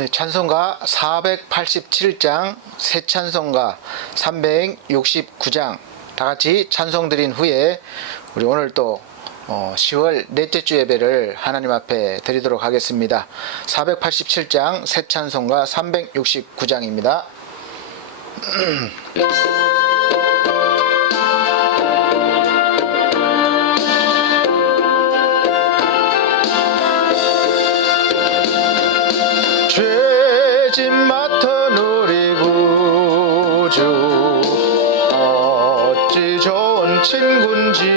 네, 찬송가 487장, 새 찬송가 369장 다 같이 찬송 드린 후에 우리 오늘 또 10월 넷째 주 예배를 하나님 앞에 드리도록 하겠습니다. 487장 새 찬송가 369장입니다. 죄짐 맡은 우리 구주 어찌 좋은 친군지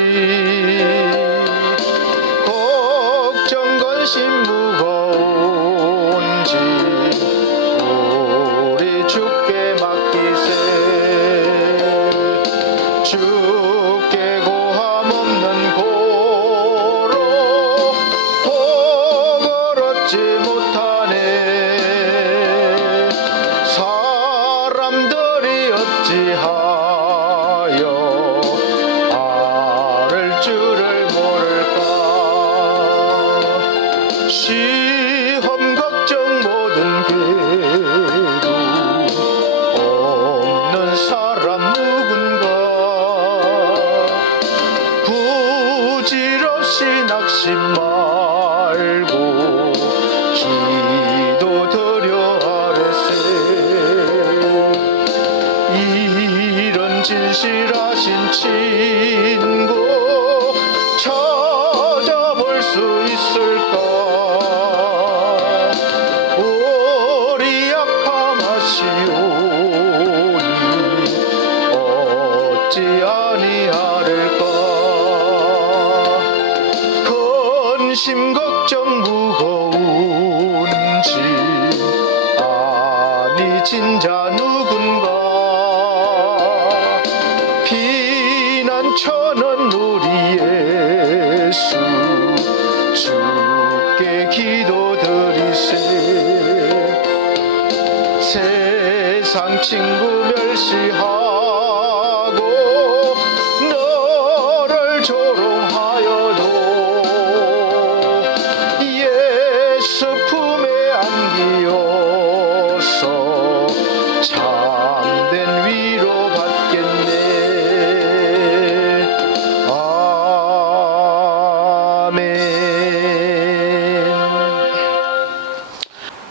걱정 근심 무거운지 우리 주께 맡기세 주께 고함 없는 고로 복을 얻지 못하네 사람들이 어찌하여 앓을 줄을 모를까 시험 걱정 모든 괴로움 없는 사람 누군가 부질없이 낙심 말고 기도 드려 아뢰세 이런 진실하신 친구 찾아볼 수 있을까 우리 약함하시오니 어찌 아니하릴까 근심 걱정 무거운지 아니 진자 누군가 피난처는 우리 예수 주께 기도드리세 세상 친구 멸시하고 너를 조롱하여도 예수 품에 안기어서 참된 위로 받겠네 아멘.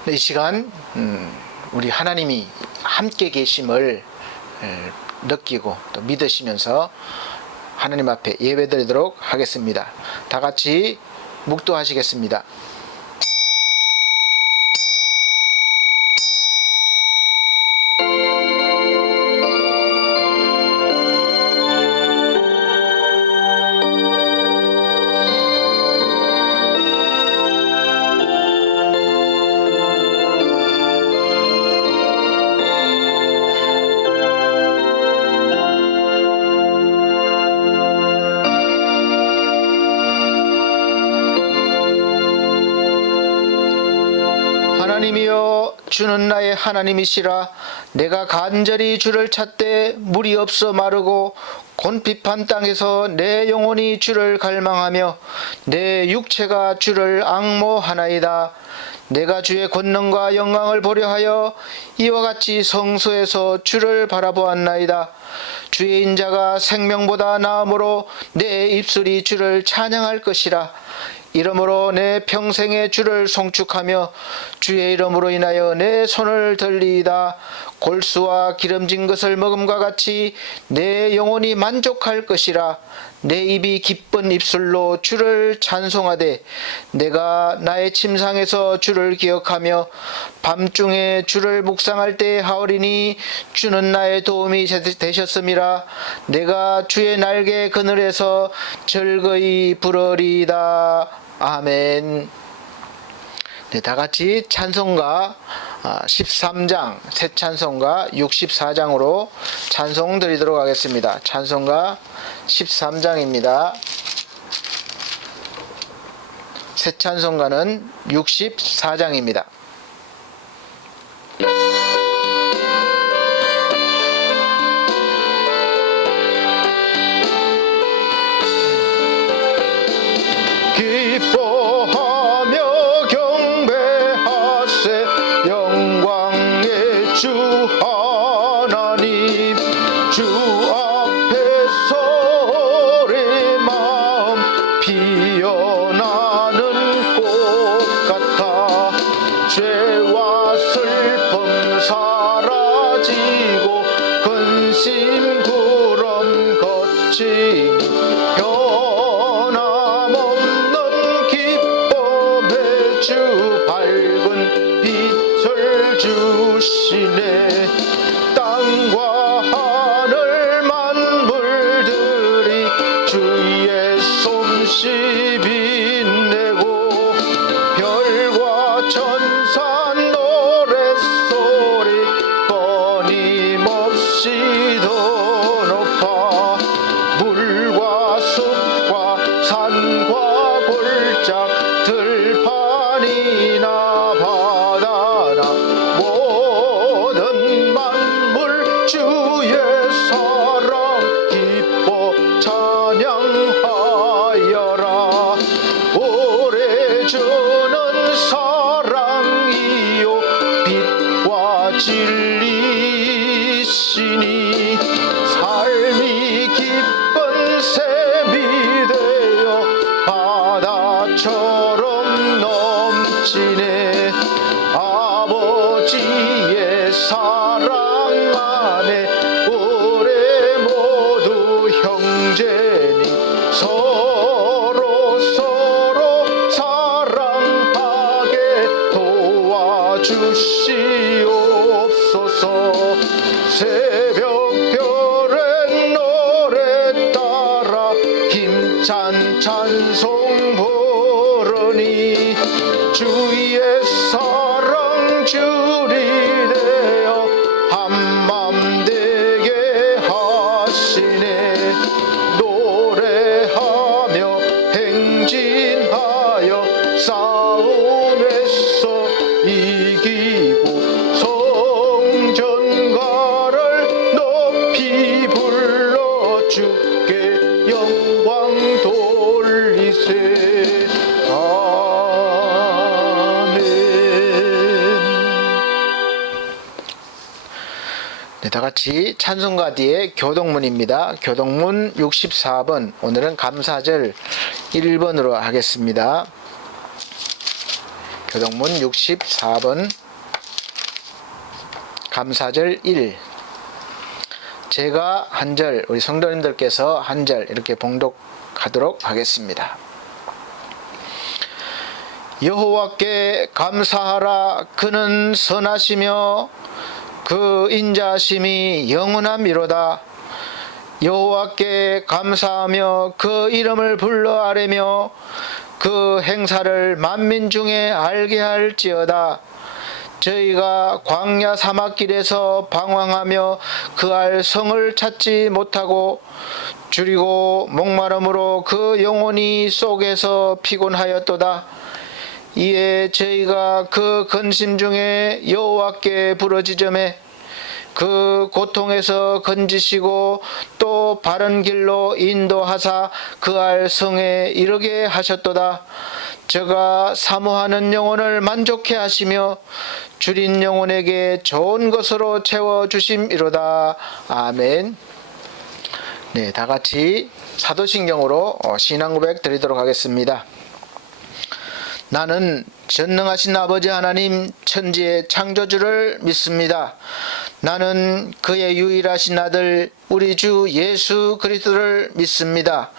이 시간 우리 하나님이 함께 계심을 느끼고 또 믿으시면서 하나님 앞에 예배드리도록 하겠습니다. 다 같이 묵도하시겠습니다. 하나님이여 주는 나의 하나님이시라 내가 간절히 주를 찾되 물이 없어 마르고 곤핍한 땅에서 내 영혼이 주를 갈망하며 내 육체가 주를 앙모하나이다 내가 주의 권능과 영광을 보려 하여 이와 같이 성소에서 주를 바라보았나이다 주의 인자가 생명보다 나음으로 내 입술이 주를 찬양할 것이라 이러므로 내 평생에 주를 송축하며 주의 이름으로 인하여 내 손을 들리이다 골수와 기름진 것을 먹음과 같이 내 영혼이 만족할 것이라 내 입이 기쁜 입술로 주를 찬송하되 내가 나의 침상에서 주를 기억하며 밤중에 주를 묵상할 때 하오리니 주는 나의 도움이 되셨음이라 내가 주의 날개 그늘에서 즐거이 부르리이다 아멘. 네, 다 같이 찬송가 13장, 새 찬송가 64장으로 찬송 드리도록 하겠습니다. 찬송가 13장입니다. 새 찬송가는 64장입니다. 기뻐하며 경배하세 영 빛내고 별과 천사 노랫소리 끊임없이 더 높아 물과 숲과 산과 골짝 들판이나 바다나 모든 만물 주의 사랑 기뻐 찬양하여라. 오래 주는 사랑이요 빛과 진리시니 삶이 기쁜 샘이 되어 바다처럼 넘치네. 아버지의 사랑 안에 우리 모두 형제니 서로 사랑하게 도와주시옵소서. 새벽별의 노래 따라 힘찬 찬송 부르니 주의 사랑 줄이 되어 한맘 되게 하시네. 노래하며 행진하여 싸움에서 이기고 성전가를 높이 불러 주께 영광 돌리세. 아멘. 네, 다같이 찬송가 뒤에 교동문입니다. 교동문 64번. 오늘은 감사절 1번으로 하겠습니다. 교동문 64번 감사절 1. 제가 한 절, 우리 성도님들께서 한 절 이렇게 봉독하도록 하겠습니다. 여호와께 감사하라. 그는 선하시며 그 인자심이 영원함이로다. 여호와께 감사하며 그 이름을 불러 아뢰며 그 행사를 만민 중에 알게 할지어다. 저희가 광야 사막길에서 방황하며 그할 성을 찾지 못하고 줄이고 목마름으로 그 영혼이 속에서 피곤하였도다. 이에 저희가 그 근심 중에 여호와께 부르짖으매 그 고통에서 건지시고 또 바른 길로 인도하사 그할 성에 이르게 하셨도다. 저가 사모하는 영혼을 만족해 하시며 줄인 영혼에게 좋은 것으로 채워주심이로다. 아멘. 네, 다같이 사도신경으로 신앙고백 드리도록 하겠습니다. 나는 전능하신 아버지 하나님 천지의 창조주를 믿습니다. 나는 그의 유일하신 아들 우리 주 예수 그리스도를 믿습니다.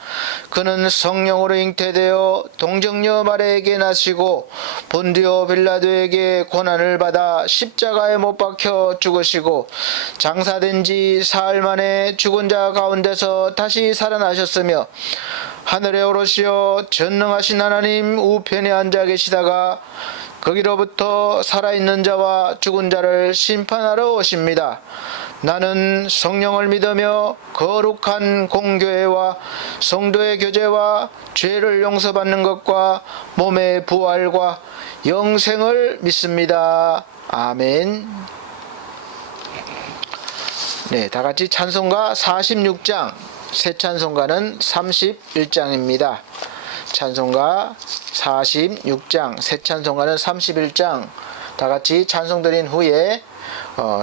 그는 성령으로 잉태되어 동정녀 마리아에게 나시고 본디오 빌라도에게 고난을 받아 십자가에 못 박혀 죽으시고 장사된 지 사흘 만에 죽은 자 가운데서 다시 살아나셨으며 하늘에 오르시어 전능하신 하나님 우편에 앉아 계시다가 거기로부터 살아있는 자와 죽은 자를 심판하러 오십니다. 나는 성령을 믿으며 거룩한 공교회와 성도의 교제와 죄를 용서받는 것과 몸의 부활과 영생을 믿습니다. 아멘. 네, 다같이 찬송가 46장, 새 찬송가는 31장입니다. 찬송가 46장, 새 찬송가는 31장 다같이 찬송 드린 후에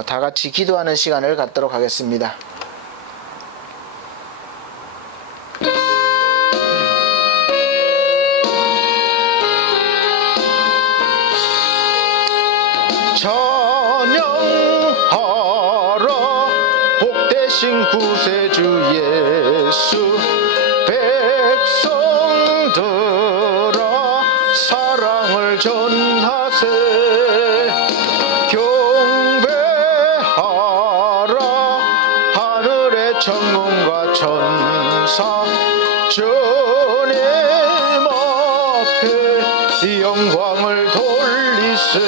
다같이 기도하는 시간을 갖도록 하겠습니다. 찬양하라 복되신 구세주 예수 백성들아 사랑을 전하세 경배하라 하늘의 천군과 천사 전에 영광을 돌리세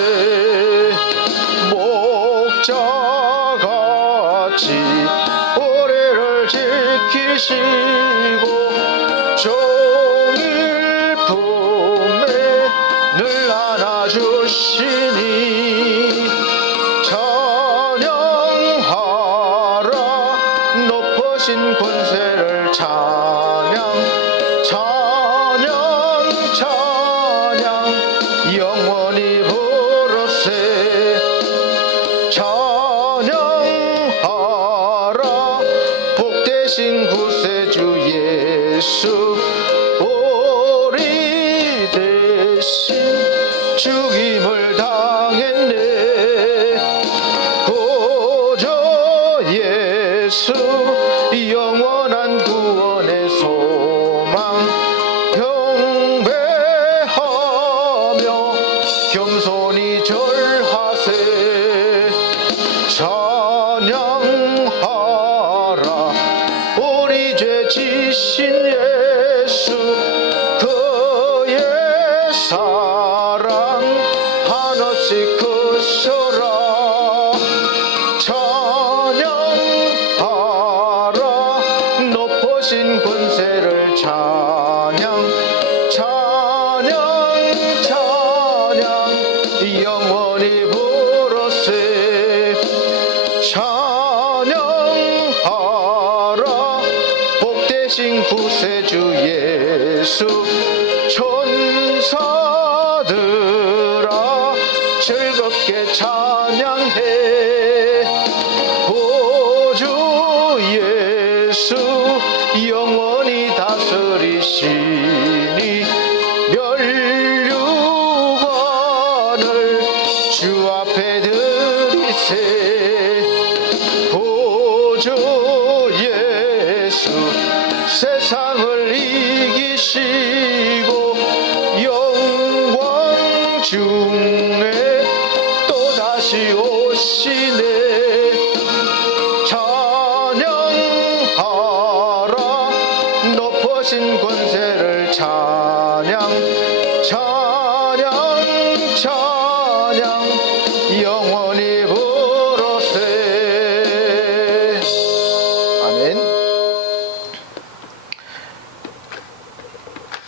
목자같이 오래를 지키시고 종일 품에 늘 안아주시니 찬양하라 높으신 권세를 찬양 찬양 찬양 영원히 부르세 찬양하라 복되신 구세주 예수 오리 대신 죽임을 당했네 구주 예수 영원한 구원의 소망 경배하며 겸손히 절하세 찬양하라 우리 죄 지신 예수 그의 사랑 한없이 크셔라 찬양하라 높으신 권세를 찬양 찬양 찬양 영원히 부르세 찬양하라 복되신 구세주 예수 천사들아 즐겁게 찬양해 구주 예수 영원히 다스리시니 멸류관을 주 앞에 드리세 구주 예수 세상을 이기시고 영광 중에 또다시 오시네 찬양하라 높으신 권세를 찬양 찬양 찬양 영원히 부르세 아멘.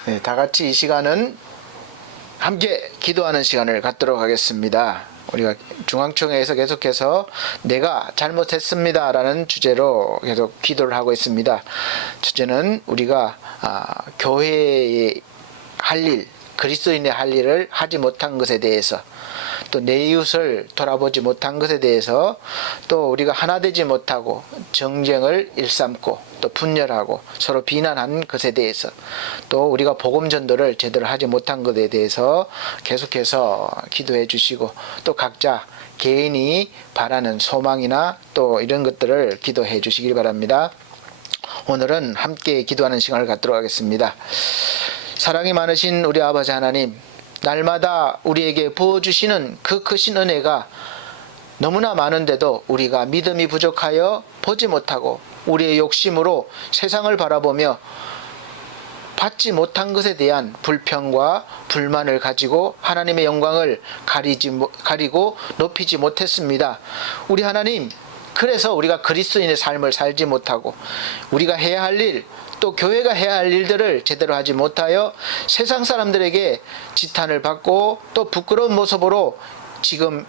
네, 다 같이 이 시간은 함께 기도하는 시간을 갖도록 하겠습니다. 우리가 중앙총회에서 계속해서 내가 잘못했습니다 라는 주제로 계속 기도를 하고 있습니다. 첫째는 우리가 교회의 할 일, 그리스도인의 할 일을 하지 못한 것에 대해서, 또 내 이웃을 돌아보지 못한 것에 대해서, 또 우리가 하나 되지 못하고 정쟁을 일삼고 또 분열하고 서로 비난한 것에 대해서, 또 우리가 복음 전도를 제대로 하지 못한 것에 대해서 계속해서 기도해 주시고, 또 각자 개인이 바라는 소망이나 또 이런 것들을 기도해 주시길 바랍니다. 오늘은 함께 기도하는 시간을 갖도록 하겠습니다. 사랑이 많으신 우리 아버지 하나님, 날마다 우리에게 부어주시는 그 크신 은혜가 너무나 많은데도 우리가 믿음이 부족하여 보지 못하고 우리의 욕심으로 세상을 바라보며 받지 못한 것에 대한 불평과 불만을 가지고 하나님의 영광을 가리고 높이지 못했습니다. 우리 하나님, 그래서 우리가 그리스도인의 삶을 살지 못하고 우리가 해야 할 일, 또 교회가 해야 할 일들을 제대로 하지 못하여 세상 사람들에게 지탄을 받고 또 부끄러운 모습으로 지금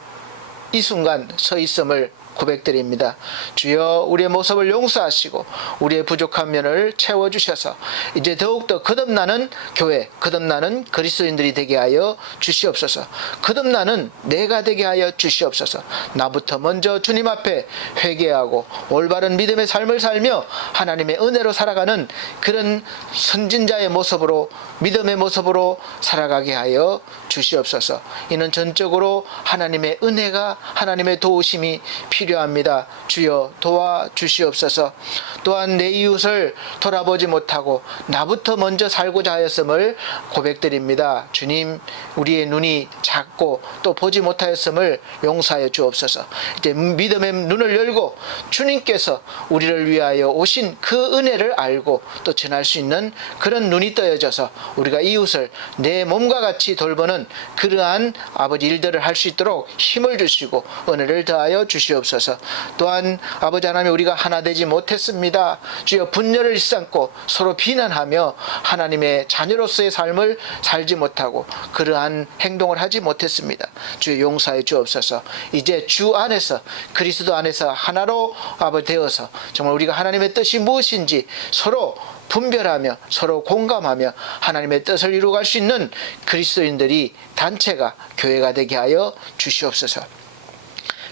이 순간 서 있음을 고백드립니다. 주여, 우리의 모습을 용서하시고 우리의 부족한 면을 채워주셔서 이제 더욱더 거듭나는 교회, 거듭나는 그리스도인들이 되게 하여 주시옵소서. 거듭나는 내가 되게 하여 주시옵소서. 나부터 먼저 주님 앞에 회개하고 올바른 믿음의 삶을 살며 하나님의 은혜로 살아가는 그런 선진자의 모습으로, 믿음의 모습으로 살아가게 하여 주시옵소서. 이는 전적으로 하나님의 은혜가, 하나님의 도우심이 필요합니다. 필요합니다. 주여 도와주시옵소서. 또한 내 이웃을 돌아보지 못하고 나부터 먼저 살고자 하였음을 고백드립니다. 주님, 우리의 눈이 작고 또 보지 못하였음을 용서하여 주옵소서. 이제 믿음의 눈을 열고 주님께서 우리를 위하여 오신 그 은혜를 알고 또 전할 수 있는 그런 눈이 떠여져서 우리가 이웃을 내 몸과 같이 돌보는 그러한 아버지 일들을 할 수 있도록 힘을 주시고 은혜를 더하여 주시옵소서. 또한 아버지 하나님, 우리가 하나 되지 못했습니다. 주여, 분열을 일삼고 서로 비난하며 하나님의 자녀로서의 삶을 살지 못하고 그러한 행동을 하지 못했습니다. 주여 용서해 주옵소서. 이제 주 안에서, 그리스도 안에서 하나로 아버지 되어서 정말 우리가 하나님의 뜻이 무엇인지 서로 분별하며 서로 공감하며 하나님의 뜻을 이루어갈 수 있는 그리스도인들이, 단체가, 교회가 되게 하여 주시옵소서.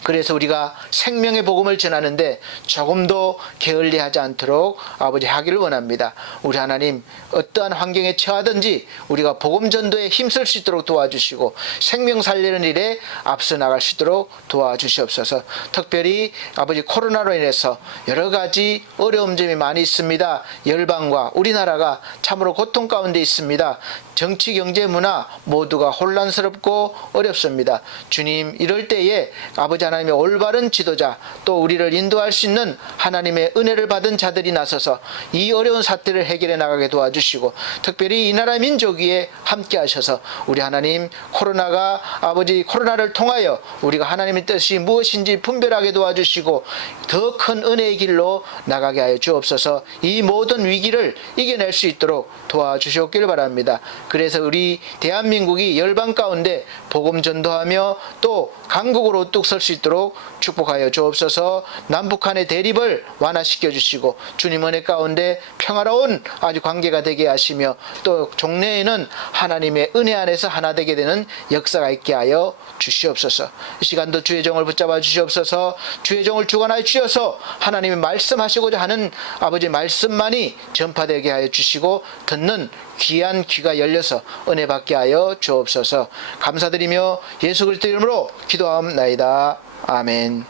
그래서 우리가 생명의 복음을 전하는데 조금도 게을리하지 않도록 아버지 하기를 원합니다. 우리 하나님, 어떠한 환경에 처하든지 우리가 복음 전도에 힘쓸 수 있도록 도와주시고 생명 살리는 일에 앞서 나갈 수 있도록 도와주시옵소서. 특별히 아버지 코로나로 인해서 여러 가지 어려움 점이 많이 있습니다. 열방과 우리나라가 참으로 고통 가운데 있습니다. 정치, 경제, 문화 모두가 혼란스럽고 어렵습니다. 주님, 이럴 때에 아버지 하나님의 올바른 지도자, 또 우리를 인도할 수 있는 하나님의 은혜를 받은 자들이 나서서 이 어려운 사태를 해결해 나가게 도와주시고, 특별히 이 나라 민족 위에 함께 하셔서 우리 하나님, 코로나가 아버지 코로나를 통하여 우리가 하나님의 뜻이 무엇인지 분별하게 도와주시고 더 큰 은혜의 길로 나가게 하여 주옵소서. 이 모든 위기를 이겨낼 수 있도록 도와주시옵기를 바랍니다. 그래서 우리 대한민국이 열방 가운데 복음 전도하며 또 강국으로 우뚝 설 수 있도록 축복하여 주옵소서. 남북한의 대립을 완화시켜 주시고 주님 은혜 가운데 평화로운 아주 관계가 되게 하시며 또 종래에는 하나님의 은혜 안에서 하나 되게 되는 역사가 있게 하여 주시옵소서. 이 시간도 주의 종을 붙잡아 주시옵소서. 주의 종을 주관하여 주셔서 하나님이 말씀하시고자 하는 아버지 말씀만이 전파되게 하여 주시고 듣는 귀한 귀가 열려서 은혜 받게 하여 주옵소서. 감사드리며 예수 그리스도 이름으로 기도하옵나이다. 아멘.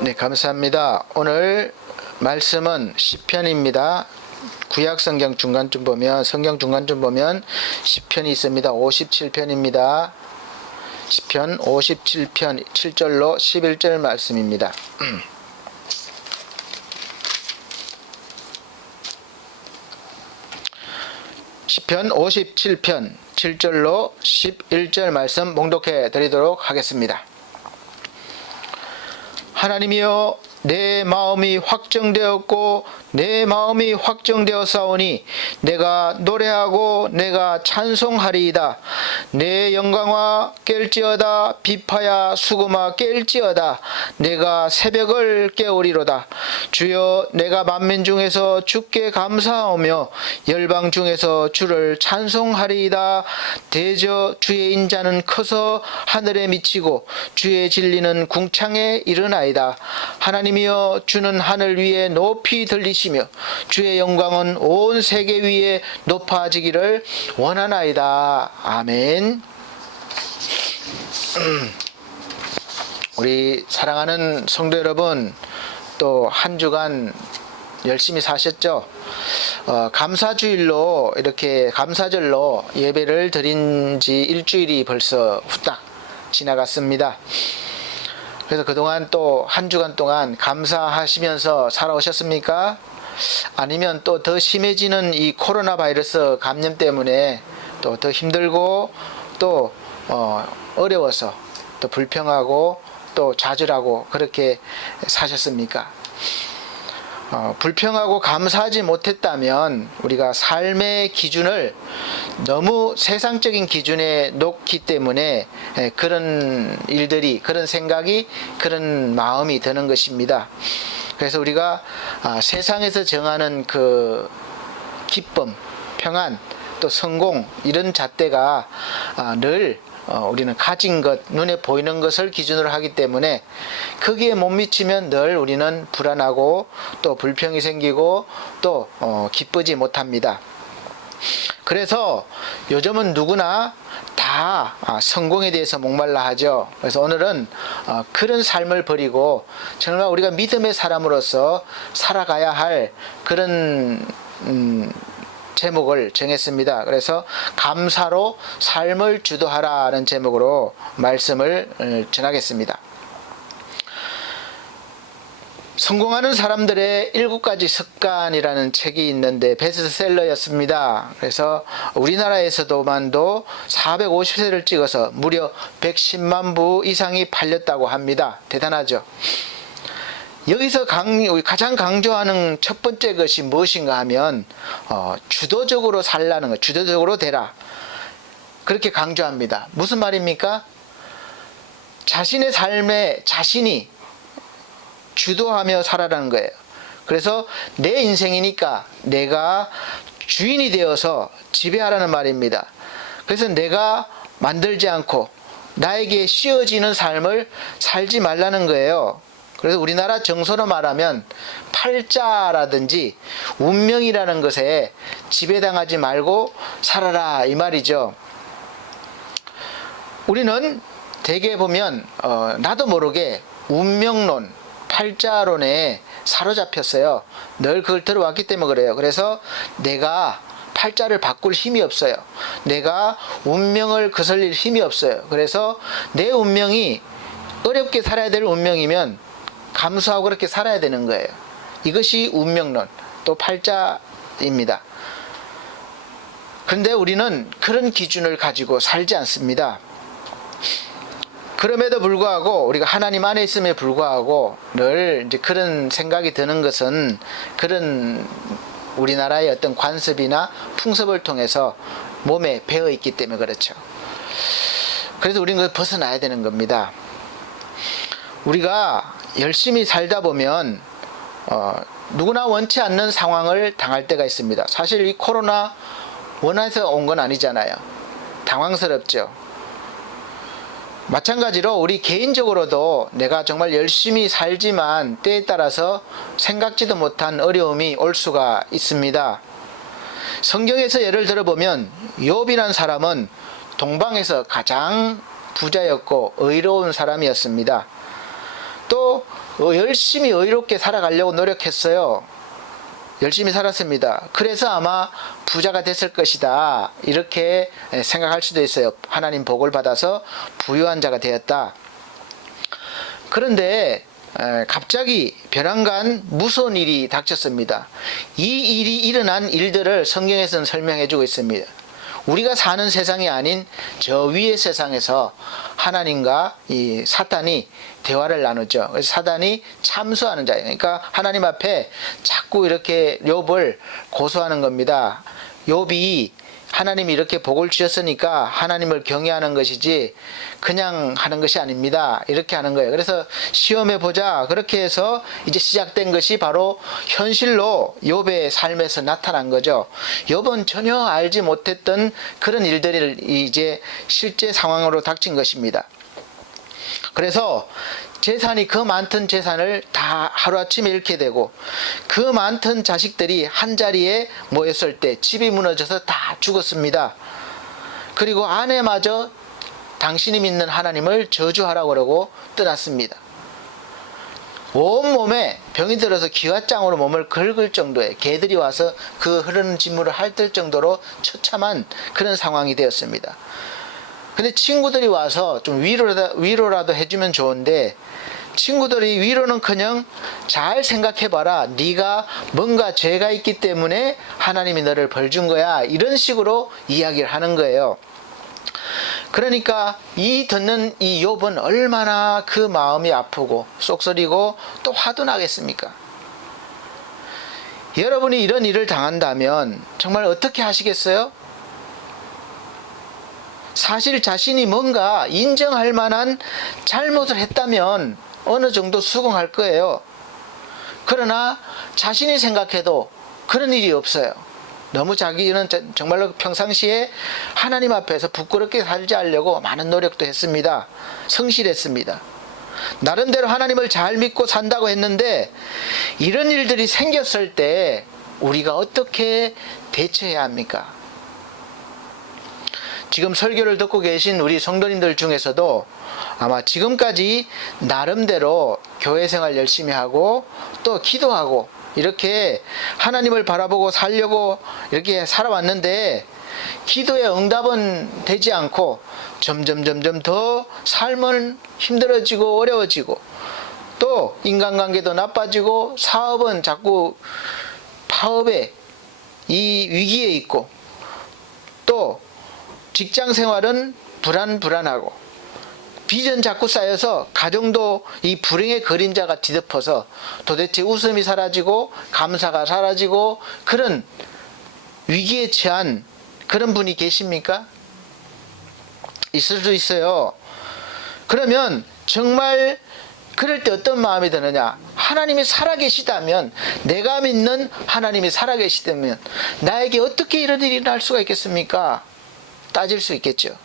네, 감사합니다. 오늘 말씀은 시편입니다. 구약 성경 중간쯤 보면, 성경 중간쯤 보면 시편이 있습니다. 57편입니다. 시편 57편 7절로 11절 말씀입니다. 시편 57편 7절로 11절 말씀 봉독해 드리도록 하겠습니다. 하나님이여, 내 마음이 확정되었고 내 마음이 확정되었사오니 내가 노래하고 내가 찬송하리이다. 내 영광아 깰지어다. 비파야 수금아 깰지어다. 내가 새벽을 깨우리로다. 주여, 내가 만민 중에서 주께 감사하며 열방 중에서 주를 찬송하리이다. 대저 주의 인자는 커서 하늘에 미치고 주의 진리는 궁창에 이르나이다. 하나님이여, 주는 하늘 위에 높이 들리시며 주의 영광은 온 세계 위에 높아지기를 원하나이다. 아멘. 우리 사랑하는 성도 여러분, 또 한 주간 열심히 사셨죠? 감사주일로, 이렇게 감사절로 예배를 드린 지 일주일이 벌써 후딱 지나갔습니다. 그래서 그동안 또 한 주간 동안 감사하시면서 살아오셨습니까? 아니면 또 더 심해지는 이 코로나 바이러스 감염 때문에 또 더 힘들고 또 어려워서 또 불평하고 또 좌절하고 그렇게 사셨습니까? 불평하고 감사하지 못했다면 우리가 삶의 기준을 너무 세상적인 기준에 놓기 때문에 그런 일들이, 그런 생각이, 그런 마음이 드는 것입니다. 그래서 우리가 세상에서 정하는 그 기쁨, 평안, 또 성공 이런 잣대가 늘 우리는 가진 것, 눈에 보이는 것을 기준으로 하기 때문에 거기에 못 미치면 늘 우리는 불안하고 또 불평이 생기고 또 기쁘지 못합니다. 그래서 요즘은 누구나 다 성공에 대해서 목말라 하죠. 그래서 오늘은 그런 삶을 버리고 정말 우리가 믿음의 사람으로서 살아가야 할 그런 제목을 정했습니다. 그래서 감사로 삶을 주도하라는 제목으로 말씀을 전하겠습니다. 성공하는 사람들의 7가지 습관이라는 책이 있는데 베스트셀러였습니다. 그래서 우리나라에서도만도 450세를 찍어서 무려 110만 부 이상이 팔렸다고 합니다. 대단하죠. 여기서 가장 강조하는 첫 번째 것이 무엇인가 하면 주도적으로 살라는 것, 주도적으로 되라. 그렇게 강조합니다. 무슨 말입니까? 자신의 삶에 자신이 주도하며 살아라는 거예요. 그래서 내 인생이니까 내가 주인이 되어서 지배하라는 말입니다. 그래서 내가 만들지 않고 나에게 씌워지는 삶을 살지 말라는 거예요. 그래서 우리나라 정서로 말하면 팔자라든지 운명이라는 것에 지배당하지 말고 살아라 이 말이죠. 우리는 대개 보면 나도 모르게 운명론, 팔자론에 사로잡혔어요. 늘 그걸 들어왔기 때문에 그래요. 그래서 내가 팔자를 바꿀 힘이 없어요. 내가 운명을 거슬릴 힘이 없어요. 그래서 내 운명이 어렵게 살아야 될 운명이면 감수하고 그렇게 살아야 되는 거예요. 이것이 운명론, 또 팔자입니다. 그런데 우리는 그런 기준을 가지고 살지 않습니다. 그럼에도 불구하고 우리가 하나님 안에 있음에 불구하고 늘 이제 그런 생각이 드는 것은 그런 우리나라의 어떤 관습이나 풍습을 통해서 몸에 배어 있기 때문에 그렇죠. 그래서 우리는 그걸 벗어나야 되는 겁니다. 우리가 열심히 살다 보면 누구나 원치 않는 상황을 당할 때가 있습니다. 사실 이 코로나 원해서 온 건 아니잖아요. 당황스럽죠. 마찬가지로 우리 개인적으로도 내가 정말 열심히 살지만 때에 따라서 생각지도 못한 어려움이 올 수가 있습니다. 성경에서 예를 들어보면 욥이란 사람은 동방에서 가장 부자였고 의로운 사람이었습니다. 또 열심히 의롭게 살아가려고 노력했어요. 열심히 살았습니다. 그래서 아마 부자가 됐을 것이다 이렇게 생각할 수도 있어요. 하나님 복을 받아서 부유한 자가 되었다. 그런데 갑자기 벼랑간 무서운 일이 닥쳤습니다. 이 일이 일어난 일들을 성경에서는 설명해 주고 있습니다. 우리가 사는 세상이 아닌 저 위의 세상에서 하나님과 이 사탄이 대화를 나누죠. 그래서 사단이 참수하는 자예요. 그러니까 하나님 앞에 자꾸 이렇게 욥을 고소하는 겁니다. 욥이 하나님이 이렇게 복을 주셨으니까 하나님을 경외하는 것이지 그냥 하는 것이 아닙니다. 이렇게 하는 거예요. 그래서 시험해 보자. 그렇게 해서 이제 시작된 것이 바로 현실로 욥의 삶에서 나타난 거죠. 욥은 전혀 알지 못했던 그런 일들이 이제 실제 상황으로 닥친 것입니다. 그래서 재산이 그 많던 재산을 다 하루아침에 잃게 되고 그 많던 자식들이 한자리에 모였을 때 집이 무너져서 다 죽었습니다. 그리고 아내마저 당신이 믿는 하나님을 저주하라고 그러고 떠났습니다. 온몸에 병이 들어서 기와장으로 몸을 긁을 정도의 개들이 와서 그 흐르는 진물을 핥을 정도로 처참한 그런 상황이 되었습니다. 근데 친구들이 와서 좀 위로라도 해주면 좋은데 친구들이 위로는커녕 잘 생각해봐라. 네가 뭔가 죄가 있기 때문에 하나님이 너를 벌 준 거야. 이런 식으로 이야기를 하는 거예요. 그러니까 이 듣는 이 욥은 얼마나 그 마음이 아프고 쏙소리고 또 화도 나겠습니까? 여러분이 이런 일을 당한다면 정말 어떻게 하시겠어요? 사실 자신이 뭔가 인정할 만한 잘못을 했다면 어느 정도 수긍할 거예요. 그러나 자신이 생각해도 그런 일이 없어요. 너무 자기는 정말로 평상시에 하나님 앞에서 부끄럽게 살지 않으려고 많은 노력도 했습니다. 성실했습니다. 나름대로 하나님을 잘 믿고 산다고 했는데 이런 일들이 생겼을 때 우리가 어떻게 대처해야 합니까? 지금 설교를 듣고 계신 우리 성도님들 중에서도 아마 지금까지 나름대로 교회 생활 열심히 하고 또 기도하고 이렇게 하나님을 바라보고 살려고 이렇게 살아왔는데 기도의 응답은 되지 않고 점점 더 삶은 힘들어지고 어려워지고 또 인간관계도 나빠지고 사업은 자꾸 파업에 이 위기에 있고 또 직장생활은 불안하고 빚은 자꾸 쌓여서 가정도 이 불행의 그림자가 뒤덮어서 도대체 웃음이 사라지고 감사가 사라지고 그런 위기에 처한 그런 분이 계십니까? 있을 수 있어요. 그러면 정말 그럴 때 어떤 마음이 드느냐? 하나님이 살아계시다면, 내가 믿는 하나님이 살아계시다면 나에게 어떻게 이런 일이 날 수가 있겠습니까? 따질 수 있겠죠.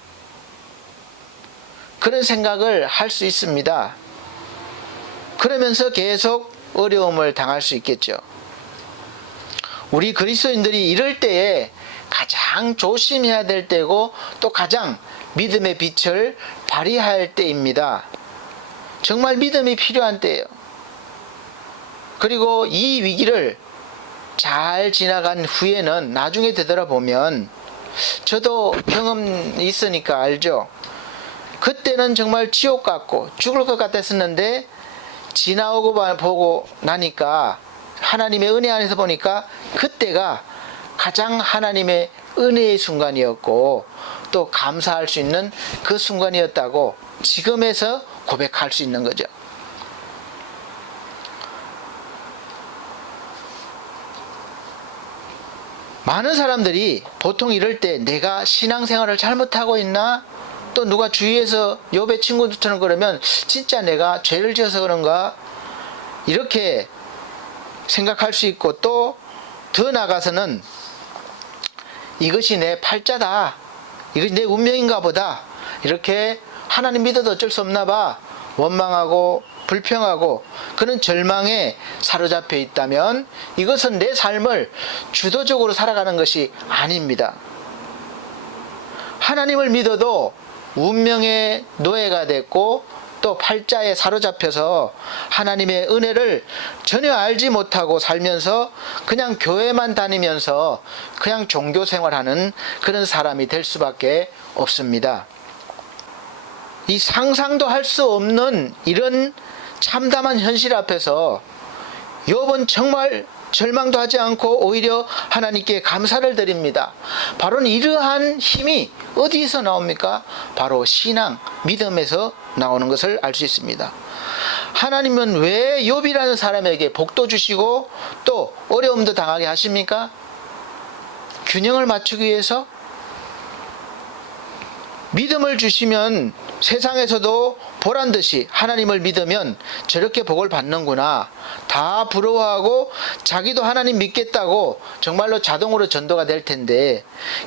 그런 생각을 할 수 있습니다. 그러면서 계속 어려움을 당할 수 있겠죠. 우리 그리스도인들이 이럴 때에 가장 조심해야 될 때고 또 가장 믿음의 빛을 발휘할 때입니다. 정말 믿음이 필요한 때예요. 그리고 이 위기를 잘 지나간 후에는 나중에 되돌아보면 저도 경험이 있으니까 알죠. 그때는 정말 지옥 같고 죽을 것 같았었는데 지나오고 보고 나니까 하나님의 은혜 안에서 보니까 그때가 가장 하나님의 은혜의 순간이었고 또 감사할 수 있는 그 순간이었다고 지금에서 고백할 수 있는 거죠. 많은 사람들이 보통 이럴 때 내가 신앙생활을 잘못하고 있나? 또 누가 주위에서 욥의 친구들처럼 그러면 진짜 내가 죄를 지어서 그런가? 이렇게 생각할 수 있고 또 더 나아가서는 이것이 내 팔자다. 이것이 내 운명인가 보다. 이렇게 하나님 믿어도 어쩔 수 없나 봐. 원망하고 불평하고 그런 절망에 사로잡혀 있다면 이것은 내 삶을 주도적으로 살아가는 것이 아닙니다. 하나님을 믿어도 운명의 노예가 됐고 또 팔자에 사로잡혀서 하나님의 은혜를 전혀 알지 못하고 살면서 그냥 교회만 다니면서 그냥 종교 생활하는 그런 사람이 될 수밖에 없습니다. 이 상상도 할 수 없는 이런 참담한 현실 앞에서 욥은 정말 절망도 하지 않고 오히려 하나님께 감사를 드립니다. 바로 이러한 힘이 어디서 나옵니까? 바로 신앙, 믿음에서 나오는 것을 알 수 있습니다. 하나님은 왜 욥이라는 사람에게 복도 주시고 또 어려움도 당하게 하십니까? 균형을 맞추기 위해서 믿음을 주시면 세상에서도 보란듯이 하나님을 믿으면 저렇게 복을 받는구나 다 부러워하고 자기도 하나님 믿겠다고 정말로 자동으로 전도가 될 텐데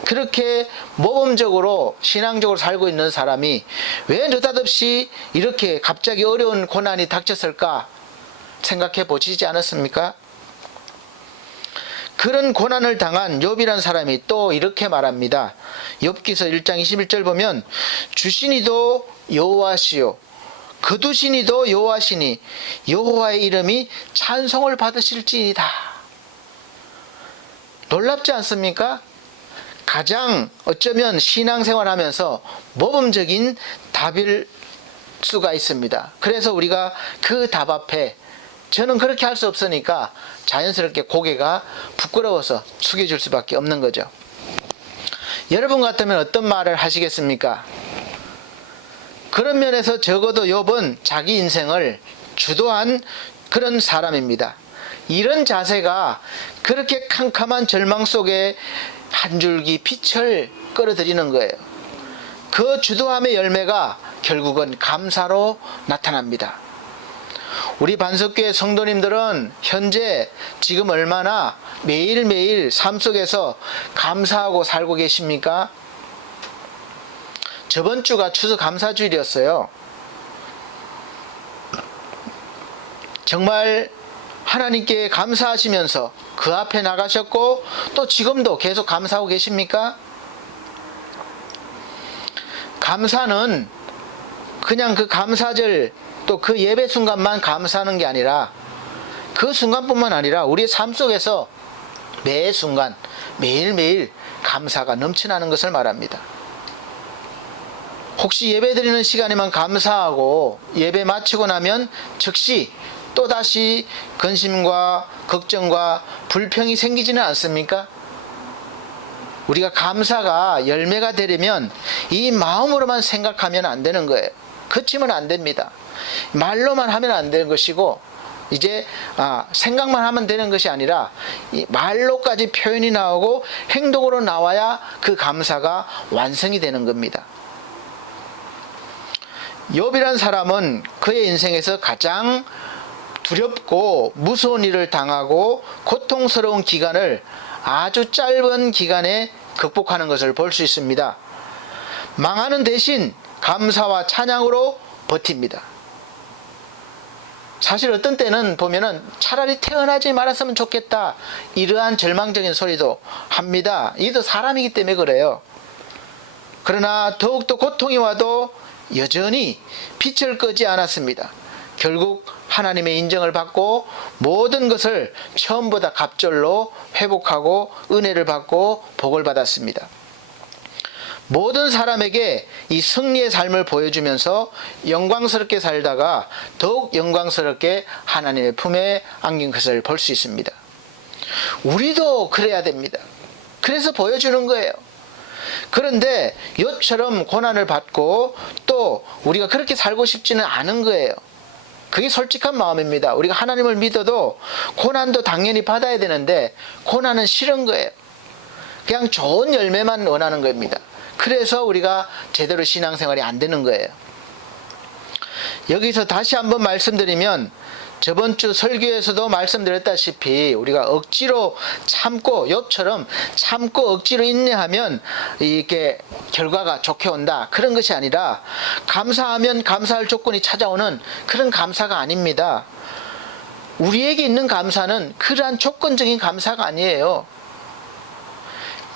그렇게 모범적으로 신앙적으로 살고 있는 사람이 왜 느닷없이 이렇게 갑자기 어려운 고난이 닥쳤을까 생각해 보시지 않았습니까? 그런 고난을 당한 욥이라는 사람이 또 이렇게 말합니다. 욥기서 1장 21절 보면 주시니도 여호와시요 거두시니도 여호와시니 여호와의 이름이 찬송을 받으실지이다. 놀랍지 않습니까? 가장 어쩌면 신앙생활하면서 모범적인 답일 수가 있습니다. 그래서 우리가 그 답 앞에 저는 그렇게 할 수 없으니까 자연스럽게 고개가 부끄러워서 숙여줄 수밖에 없는 거죠. 여러분 같으면 어떤 말을 하시겠습니까? 그런 면에서 적어도 욥은 자기 인생을 주도한 그런 사람입니다. 이런 자세가 그렇게 캄캄한 절망 속에 한 줄기 빛을 끌어들이는 거예요. 그 주도함의 열매가 결국은 감사로 나타납니다. 우리 반석교회 성도님들은 현재 지금 얼마나 매일매일 삶 속에서 감사하고 살고 계십니까? 저번 주가 추수감사주일이었어요. 정말 하나님께 감사하시면서 그 앞에 나가셨고 또 지금도 계속 감사하고 계십니까? 감사는 그냥 그 감사절 또 그 예배 순간만 감사하는 게 아니라 그 순간뿐만 아니라 우리의 삶 속에서 매 순간 매일매일 감사가 넘쳐나는 것을 말합니다. 혹시 예배 드리는 시간에만 감사하고 예배 마치고 나면 즉시 또다시 근심과 걱정과 불평이 생기지는 않습니까? 우리가 감사가 열매가 되려면 이 마음으로만 생각하면 안 되는 거예요. 그치면 안 됩니다. 말로만 하면 안 되는 것이고 이제 생각만 하면 되는 것이 아니라 이 말로까지 표현이 나오고 행동으로 나와야 그 감사가 완성이 되는 겁니다. 욥이란 사람은 그의 인생에서 가장 두렵고 무서운 일을 당하고 고통스러운 기간을 아주 짧은 기간에 극복하는 것을 볼 수 있습니다. 망하는 대신 감사와 찬양으로 버팁니다. 사실 어떤 때는 보면은 차라리 태어나지 말았으면 좋겠다 이러한 절망적인 소리도 합니다. 이도 사람이기 때문에 그래요. 그러나 더욱더 고통이 와도 여전히 빛을 끄지 않았습니다. 결국 하나님의 인정을 받고 모든 것을 처음보다 갑절로 회복하고 은혜를 받고 복을 받았습니다. 모든 사람에게 이 승리의 삶을 보여주면서 영광스럽게 살다가 더욱 영광스럽게 하나님의 품에 안긴 것을 볼 수 있습니다. 우리도 그래야 됩니다. 그래서 보여주는 거예요. 그런데 욥처럼 고난을 받고 또 우리가 그렇게 살고 싶지는 않은 거예요. 그게 솔직한 마음입니다. 우리가 하나님을 믿어도 고난도 당연히 받아야 되는데 고난은 싫은 거예요. 그냥 좋은 열매만 원하는 겁니다. 그래서 우리가 제대로 신앙생활이 안 되는 거예요. 여기서 다시 한번 말씀드리면 저번 주 설교에서도 말씀드렸다시피 우리가 억지로 참고 욥처럼 참고 억지로 인내하면 이렇게 결과가 좋게 온다 그런 것이 아니라 감사하면 감사할 조건이 찾아오는 그런 감사가 아닙니다. 우리에게 있는 감사는 그러한 조건적인 감사가 아니에요.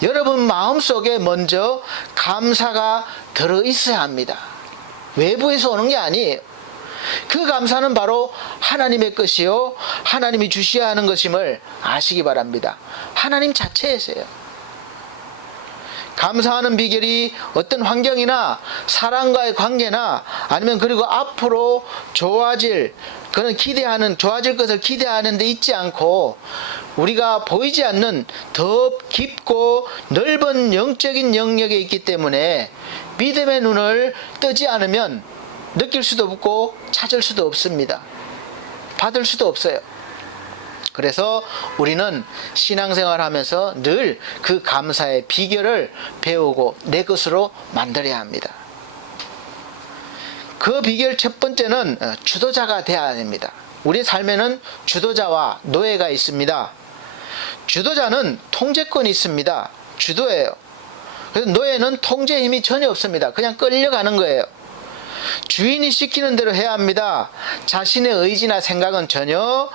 여러분 마음속에 먼저 감사가 들어있어야 합니다. 외부에서 오는 게 아니에요. 그 감사는 바로 하나님의 것이요 하나님이 주셔야 하는 것임을 아시기 바랍니다. 하나님 자체에서요. 감사하는 비결이 어떤 환경이나 사람과의 관계나 아니면 그리고 앞으로 좋아질 것을 기대하는 데 있지 않고 우리가 보이지 않는 더 깊고 넓은 영적인 영역에 있기 때문에 믿음의 눈을 뜨지 않으면 느낄 수도 없고 찾을 수도 없습니다. 받을 수도 없어요. 그래서 우리는 신앙생활 하면서 늘 그 감사의 비결을 배우고 내 것으로 만들어야 합니다. 그 비결 첫 번째는 주도자가 되어야 됩니다. 우리 삶에는 주도자와 노예가 있습니다. 주도자는 통제권이 있습니다. 주도예요. 그래서 노예는 통제 힘이 전혀 없습니다. 그냥 끌려가는 거예요. 주인이 시키는 대로 해야 합니다. 자신의 의지나 생각은 전혀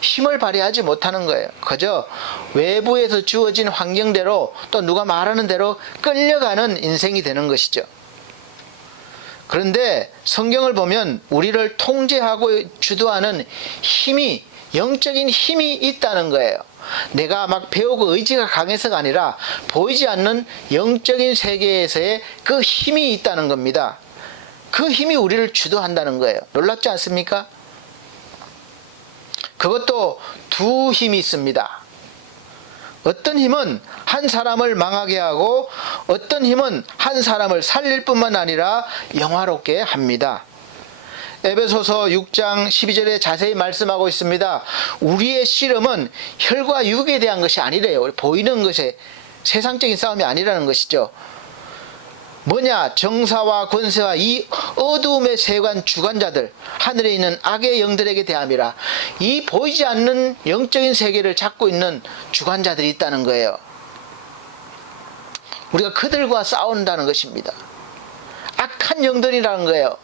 힘을 발휘하지 못하는 거예요. 그저 외부에서 주어진 환경대로 또 누가 말하는 대로 끌려가는 인생이 되는 것이죠. 그런데 성경을 보면 우리를 통제하고 주도하는 힘이 영적인 힘이 있다는 거예요. 내가 막 배우고 의지가 강해서가 아니라 보이지 않는 영적인 세계에서의 그 힘이 있다는 겁니다. 그 힘이 우리를 주도한다는 거예요. 놀랍지 않습니까? 그것도 두 힘이 있습니다. 어떤 힘은 한 사람을 망하게 하고 어떤 힘은 한 사람을 살릴 뿐만 아니라 영화롭게 합니다. 에베소서 6장 12절에 자세히 말씀하고 있습니다. 우리의 씨름은 혈과 육에 대한 것이 아니래요. 보이는 것에 세상적인 싸움이 아니라는 것이죠. 뭐냐? 정사와 권세와 이 어두움의 세관 주관자들, 하늘에 있는 악의 영들에게 대함이라. 이 보이지 않는 영적인 세계를 잡고 있는 주관자들이 있다는 거예요. 우리가 그들과 싸운다는 것입니다. 악한 영들이라는 거예요.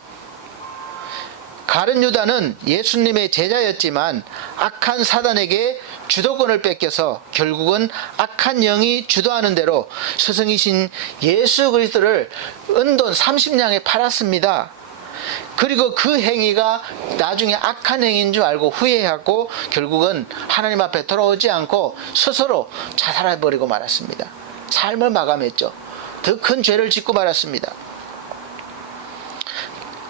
가룟 유다는 예수님의 제자였지만 악한 사단에게 주도권을 뺏겨서 결국은 악한 영이 주도하는 대로 스승이신 예수 그리스도를 은돈 30냥에 팔았습니다. 그리고 그 행위가 나중에 악한 행위인 줄 알고 후회하고 결국은 하나님 앞에 돌아오지 않고 스스로 자살해버리고 말았습니다. 삶을 마감했죠. 더 큰 죄를 짓고 말았습니다.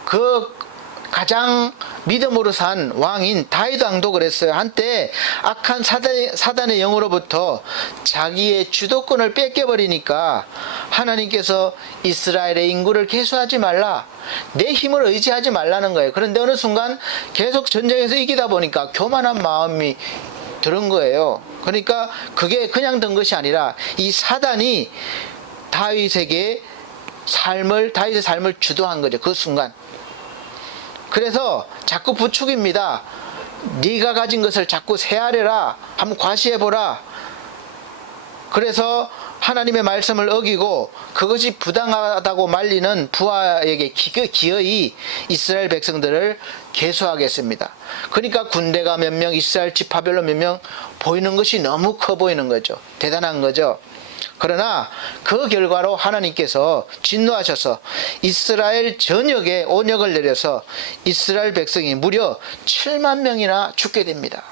그 가장 믿음으로 산 왕인 다윗 왕도 그랬어요. 한때 악한 사단의 영으로부터 자기의 주도권을 뺏겨버리니까 하나님께서 이스라엘의 인구를 계수하지 말라, 내 힘을 의지하지 말라는 거예요. 그런데 어느 순간 계속 전쟁에서 이기다 보니까 교만한 마음이 들은 거예요. 그러니까 그게 그냥 든 것이 아니라 이 사단이 다윗의 삶을 주도한 거죠. 그 순간. 그래서 자꾸 부축입니다. 네가 가진 것을 자꾸 세아래라, 한번 과시해보라. 그래서 하나님의 말씀을 어기고 그것이 부당하다고 말리는 부하에게 기어이 이스라엘 백성들을 계수하겠습니다. 그러니까 군대가 몇 명, 이스라엘 지파별로 몇 명 보이는 것이 너무 커 보이는 거죠. 대단한 거죠. 그러나 그 결과로 하나님께서 진노하셔서 이스라엘 전역에 온역을 내려서 이스라엘 백성이 무려 7만 명이나 죽게 됩니다.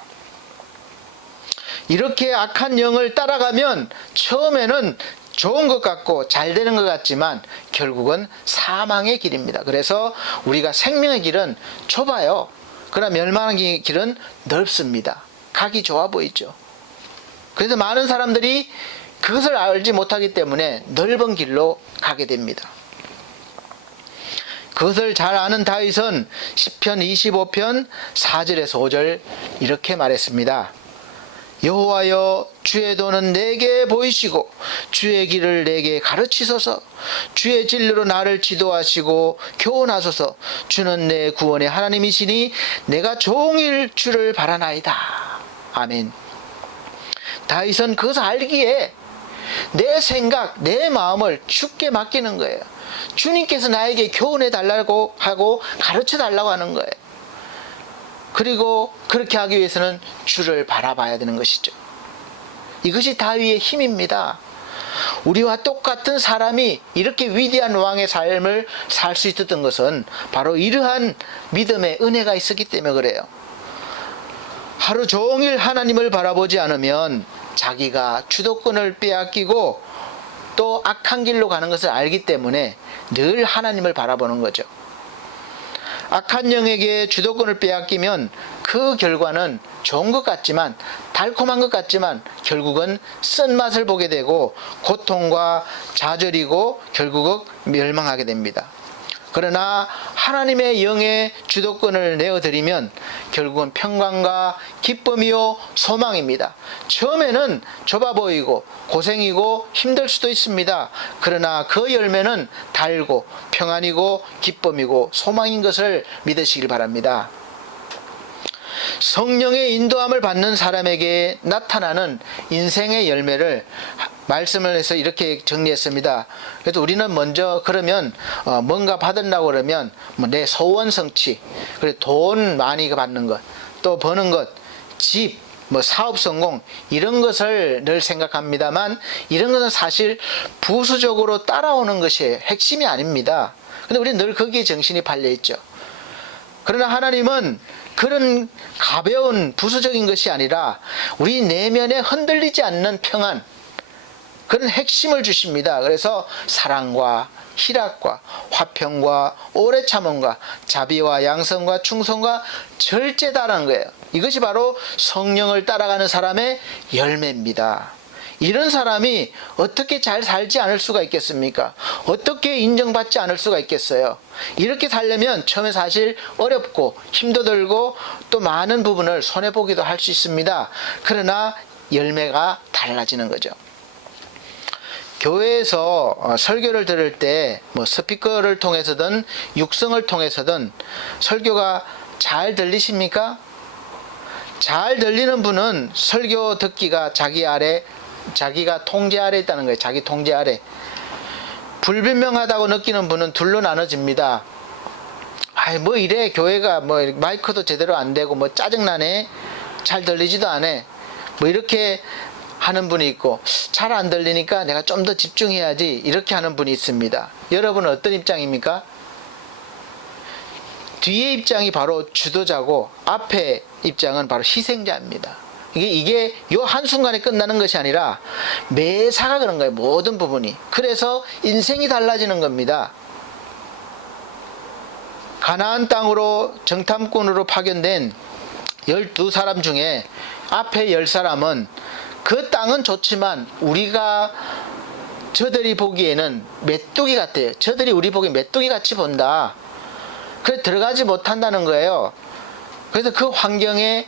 이렇게 악한 영을 따라가면 처음에는 좋은 것 같고 잘 되는 것 같지만 결국은 사망의 길입니다. 그래서 우리가 생명의 길은 좁아요. 그러나 멸망의 길은 넓습니다. 가기 좋아 보이죠. 그래서 많은 사람들이 그것을 알지 못하기 때문에 넓은 길로 가게 됩니다. 그것을 잘 아는 다윗은 시편 25편 4절에서 5절 이렇게 말했습니다. 여호와여, 주의 도는 내게 보이시고 주의 길을 내게 가르치소서. 주의 진리로 나를 지도하시고 교훈하소서. 주는 내 구원의 하나님이시니 내가 종일 주를 바라나이다. 아멘. 다윗은 그것을 알기에 내 생각, 내 마음을 주께 맡기는 거예요. 주님께서 나에게 교훈해 달라고 하고 가르쳐 달라고 하는 거예요. 그리고 그렇게 하기 위해서는 주를 바라봐야 되는 것이죠. 이것이 다윗의 힘입니다. 우리와 똑같은 사람이 이렇게 위대한 왕의 삶을 살 수 있었던 것은 바로 이러한 믿음의 은혜가 있었기 때문에 그래요. 하루 종일 하나님을 바라보지 않으면 자기가 주도권을 빼앗기고 또 악한 길로 가는 것을 알기 때문에 늘 하나님을 바라보는 거죠. 악한 영에게 주도권을 빼앗기면 그 결과는 좋은 것 같지만, 달콤한 것 같지만 결국은 쓴맛을 보게 되고 고통과 좌절이고 결국은 멸망하게 됩니다. 그러나 하나님의 영의 주도권을 내어드리면 결국은 평강과 기쁨이요 소망입니다. 처음에는 좁아 보이고 고생이고 힘들 수도 있습니다. 그러나 그 열매는 달고 평안이고 기쁨이고 소망인 것을 믿으시길 바랍니다. 성령의 인도함을 받는 사람에게 나타나는 인생의 열매를 말씀을 해서 이렇게 정리했습니다. 그래서 우리는 먼저 그러면 뭔가 받으려고 그러면 내 소원 성취, 그리고 돈 많이 받는 것, 또 버는 것, 집, 사업 성공, 이런 것을 늘 생각합니다만 이런 것은 사실 부수적으로 따라오는 것이 핵심이 아닙니다. 근데 우리는 늘 거기에 정신이 팔려 있죠. 그러나 하나님은 그런 가벼운 부수적인 것이 아니라 우리 내면에 흔들리지 않는 평안, 그런 핵심을 주십니다. 그래서 사랑과 희락과 화평과 오래 참음과 자비와 양성과 충성과 절제다라는 거예요. 이것이 바로 성령을 따라가는 사람의 열매입니다. 이런 사람이 어떻게 잘 살지 않을 수가 있겠습니까? 어떻게 인정받지 않을 수가 있겠어요? 이렇게 살려면 처음에 사실 어렵고 힘도 들고 또 많은 부분을 손해보기도 할 수 있습니다. 그러나 열매가 달라지는 거죠. 교회에서 설교를 들을 때 뭐 스피커를 통해서든 육성을 통해서든 설교가 잘 들리십니까? 잘 들리는 분은 설교 듣기가 자기가 통제 아래 있다는 거예요. 자기 통제 아래. 불분명하다고 느끼는 분은 둘로 나눠집니다. 아이 뭐 이래, 교회가 뭐 마이크도 제대로 안 되고 뭐 짜증나네, 잘 들리지도 않아, 뭐 이렇게 하는 분이 있고, 잘 안 들리니까 내가 좀 더 집중해야지, 이렇게 하는 분이 있습니다. 여러분은 어떤 입장입니까? 뒤의 입장이 바로 주도자고 앞의 입장은 바로 희생자입니다. 이게 요 한순간에 끝나는 것이 아니라 매사가 그런 거예요. 모든 부분이. 그래서 인생이 달라지는 겁니다. 가나안 땅으로 정탐꾼으로 파견된 12사람 중에 앞에 10사람은 그 땅은 좋지만 저들이 보기에는 메뚜기 같아요. 저들이 우리 보기에 메뚜기 같이 본다. 그래서 들어가지 못한다는 거예요. 그래서 그 환경의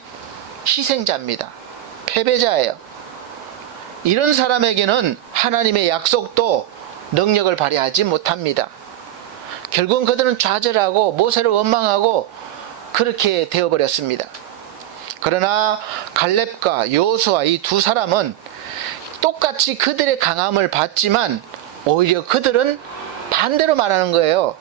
희생자입니다. 패배자예요. 이런 사람에게는 하나님의 약속도 능력을 발휘하지 못합니다. 결국은 그들은 좌절하고 모세를 원망하고 그렇게 되어버렸습니다. 그러나 갈렙과 여호수아 이 두 사람은 똑같이 그들의 강함을 봤지만 오히려 그들은 반대로 말하는 거예요.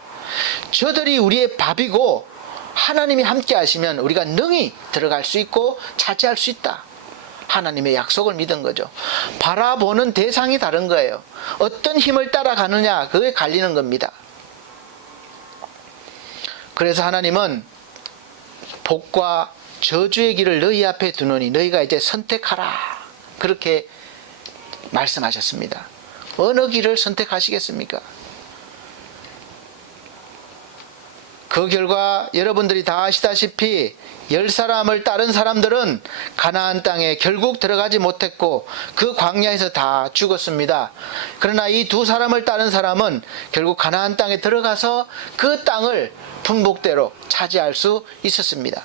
저들이 우리의 밥이고 하나님이 함께 하시면 우리가 능히 들어갈 수 있고 차지할 수 있다. 하나님의 약속을 믿은 거죠. 바라보는 대상이 다른 거예요. 어떤 힘을 따라가느냐, 그게 갈리는 겁니다. 그래서 하나님은 복과 저주의 길을 너희 앞에 두노니 너희가 이제 선택하라, 그렇게 말씀하셨습니다. 어느 길을 선택하시겠습니까? 그 결과 여러분들이 다 아시다시피 10사람을 따른 사람들은 가나안 땅에 결국 들어가지 못했고 그 광야에서 다 죽었습니다. 그러나 이 두 사람을 따른 사람은 결국 가나안 땅에 들어가서 그 땅을 분복대로 차지할 수 있었습니다.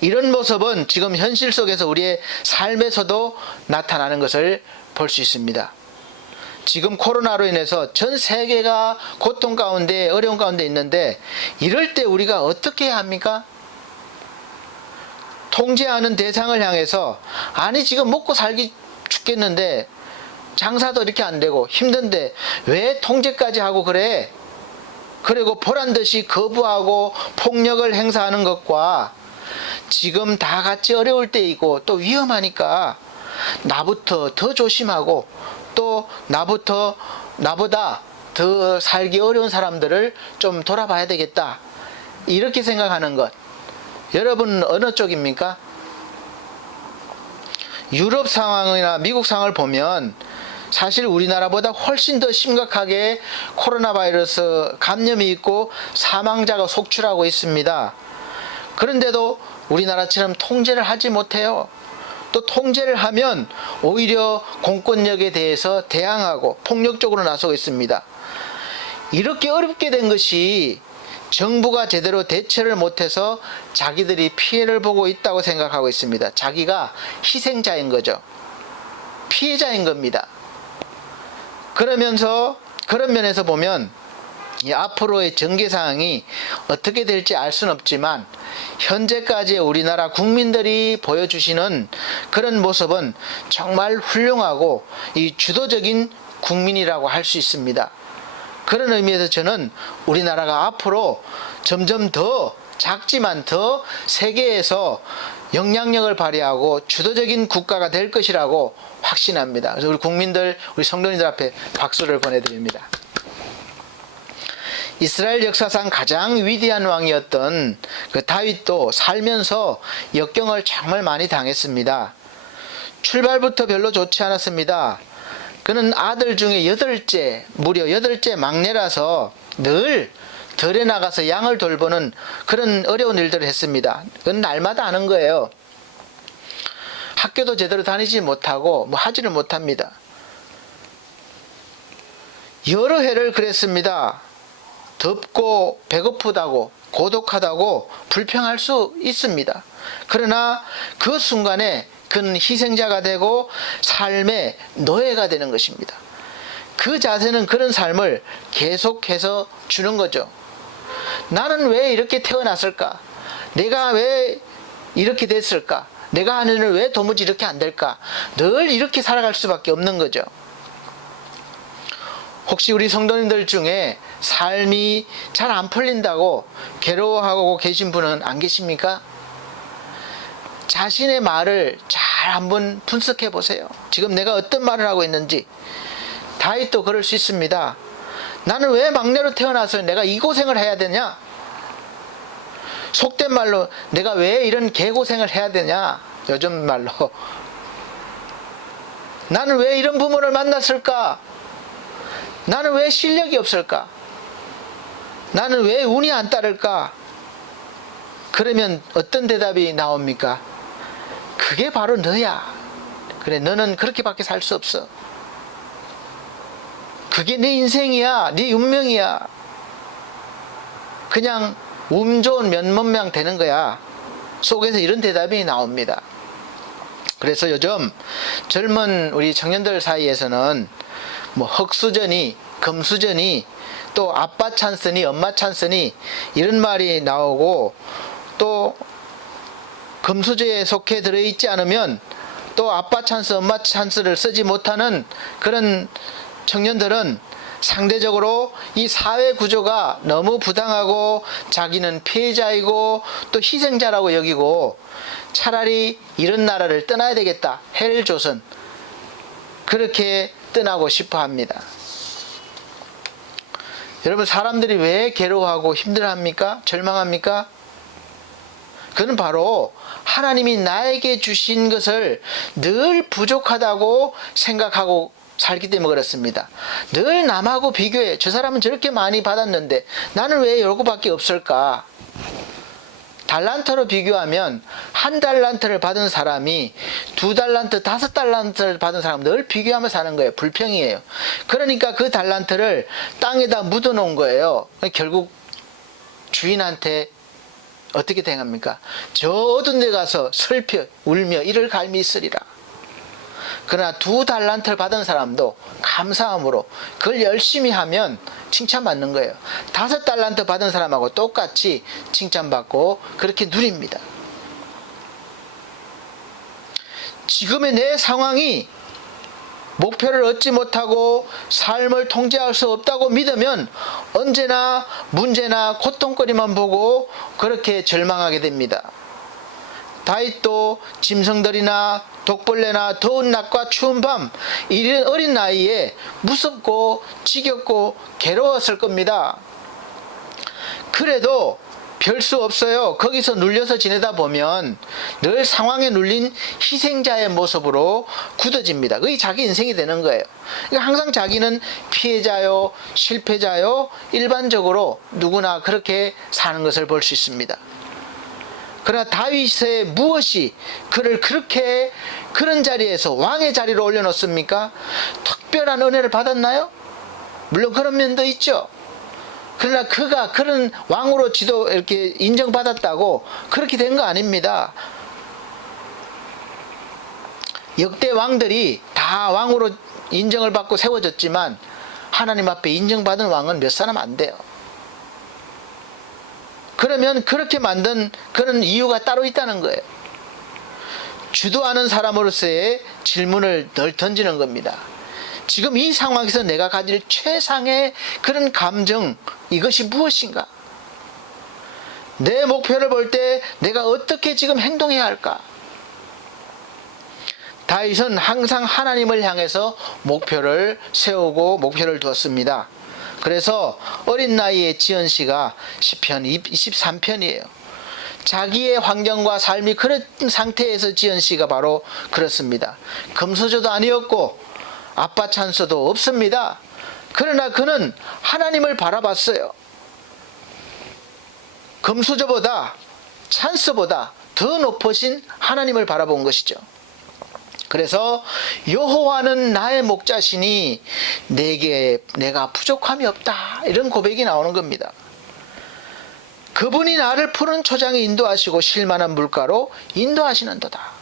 이런 모습은 지금 현실 속에서 우리의 삶에서도 나타나는 것을 볼 수 있습니다. 지금 코로나로 인해서 전 세계가 고통 가운데, 어려운 가운데 있는데, 이럴 때 우리가 어떻게 해야 합니까? 통제하는 대상을 향해서, 아니 지금 먹고 살기 죽겠는데 장사도 이렇게 안 되고 힘든데 왜 통제까지 하고 그래? 그리고 보란듯이 거부하고 폭력을 행사하는 것과 지금 다 같이 어려울 때이고 또 위험하니까 나부터 더 조심하고 또 나보다 더 살기 어려운 사람들을 좀 돌아봐야 되겠다, 이렇게 생각하는 것, 여러분은 어느 쪽입니까? 유럽 상황이나 미국 상황을 보면 사실 우리나라보다 훨씬 더 심각하게 코로나 바이러스 감염이 있고 사망자가 속출하고 있습니다. 그런데도 우리나라처럼 통제를 하지 못해요. 또 통제를 하면 오히려 공권력에 대해서 대항하고 폭력적으로 나서고 있습니다. 이렇게 어렵게 된 것이 정부가 제대로 대처를 못해서 자기들이 피해를 보고 있다고 생각하고 있습니다. 자기가 희생자인 거죠. 피해자인 겁니다. 그러면서 그런 면에서 보면 이 앞으로의 전개사항이 어떻게 될지 알 수는 없지만 현재까지의 우리나라 국민들이 보여주시는 그런 모습은 정말 훌륭하고 이 주도적인 국민이라고 할 수 있습니다. 그런 의미에서 저는 우리나라가 앞으로 점점 더 작지만 더 세계에서 영향력을 발휘하고 주도적인 국가가 될 것이라고 확신합니다. 그래서 우리 국민들, 우리 성도님들 앞에 박수를 보내드립니다. 이스라엘 역사상 가장 위대한 왕이었던 그 다윗도 살면서 역경을 정말 많이 당했습니다. 출발부터 별로 좋지 않았습니다. 그는 아들 중에 무려 8째 막내라서 늘 들에 나가서 양을 돌보는 그런 어려운 일들을 했습니다. 그건 날마다 하는 거예요. 학교도 제대로 다니지 못하고 하지를 못합니다. 여러 해를 그랬습니다. 덥고 배고프다고 고독하다고 불평할 수 있습니다. 그러나 그 순간에 그는 희생자가 되고 삶의 노예가 되는 것입니다. 그 자세는 그런 삶을 계속해서 주는 거죠. 나는 왜 이렇게 태어났을까? 내가 왜 이렇게 됐을까? 내가 하는 일을 왜 도무지 이렇게 안 될까? 늘 이렇게 살아갈 수밖에 없는 거죠. 혹시 우리 성도님들 중에 삶이 잘 안 풀린다고 괴로워하고 계신 분은 안 계십니까? 자신의 말을 잘 한번 분석해 보세요. 지금 내가 어떤 말을 하고 있는지. 다윗도 그럴 수 있습니다. 나는 왜 막내로 태어나서 내가 이 고생을 해야 되냐? 속된 말로 내가 왜 이런 개고생을 해야 되냐? 요즘 말로 나는 왜 이런 부모를 만났을까? 나는 왜 실력이 없을까? 나는 왜 운이 안 따를까? 그러면 어떤 대답이 나옵니까? 그게 바로 너야. 그래, 너는 그렇게밖에 살 수 없어. 그게 네 인생이야. 네 운명이야. 그냥 운 좋은 몇몇명 되는 거야. 속에서 이런 대답이 나옵니다. 그래서 요즘 젊은 우리 청년들 사이에서는 뭐 흑수저니 금수저니 또 아빠 찬스니 엄마 찬스니 이런 말이 나오고, 또 금수저에 속해 들어있지 않으면 또 아빠 찬스 엄마 찬스를 쓰지 못하는 그런 청년들은 상대적으로 이 사회 구조가 너무 부당하고 자기는 피해자이고 또 희생자라고 여기고, 차라리 이런 나라를 떠나야 되겠다, 헬조선, 그렇게 떠나고 싶어 합니다. 여러분, 사람들이 왜 괴로워하고 힘들어합니까? 절망합니까? 그는 바로 하나님이 나에게 주신 것을 늘 부족하다고 생각하고 살기 때문에 그렇습니다. 늘 남하고 비교해. 저 사람은 저렇게 많이 받았는데 나는 왜 이거밖에 없을까? 달란트로 비교하면 한 달란트를 받은 사람이 두 달란트, 다섯 달란트를 받은 사람 늘 비교하며 사는 거예요. 불평이에요. 그러니까 그 달란트를 땅에다 묻어 놓은 거예요. 결국 주인한테 어떻게 행합니까? 저 어두운 데 가서 슬퍼 울며 이를 갈미 있으리라. 그러나 두 달란트를 받은 사람도 감사함으로 그걸 열심히 하면 칭찬받는 거예요. 다섯 달란트 받은 사람하고 똑같이 칭찬받고 그렇게 누립니다. 지금의 내 상황이 목표를 얻지 못하고 삶을 통제할 수 없다고 믿으면 언제나 문제나 고통거리만 보고 그렇게 절망하게 됩니다. 다윗도 짐승들이나 독벌레나 더운 낮과 추운 밤, 이런 어린 나이에 무섭고 지겹고 괴로웠을 겁니다. 그래도 별 수 없어요. 거기서 눌려서 지내다 보면 늘 상황에 눌린 희생자의 모습으로 굳어집니다. 그게 자기 인생이 되는 거예요. 그러니까 항상 자기는 피해자요, 실패자요, 일반적으로 누구나 그렇게 사는 것을 볼 수 있습니다. 그러나 다윗의 무엇이 그를 그렇게 그런 자리에서 왕의 자리로 올려놓습니까? 특별한 은혜를 받았나요? 물론 그런 면도 있죠. 그러나 그가 그런 왕으로 이렇게 인정받았다고 그렇게 된 거 아닙니다. 역대 왕들이 다 왕으로 인정을 받고 세워졌지만 하나님 앞에 인정받은 왕은 몇 사람 안 돼요. 그러면 그렇게 만든 그런 이유가 따로 있다는 거예요. 주도하는 사람으로서의 질문을 늘 던지는 겁니다. 지금 이 상황에서 내가 가질 최상의 그런 감정, 이것이 무엇인가? 내 목표를 볼 때 내가 어떻게 지금 행동해야 할까? 다윗은 항상 하나님을 향해서 목표를 세우고 목표를 두었습니다. 그래서 어린 나이에 지은 시가 시편 23편이에요. 자기의 환경과 삶이 그런 상태에서 지은 시가 바로 그렇습니다. 금수저도 아니었고 아빠 찬스도 없습니다. 그러나 그는 하나님을 바라봤어요. 금수저보다 찬스보다 더 높으신 하나님을 바라본 것이죠. 그래서 여호와는 나의 목자시니 내가 부족함이 없다, 이런 고백이 나오는 겁니다. 그분이 나를 푸른 초장에 인도하시고 쉴만한 물가로 인도하시는도다.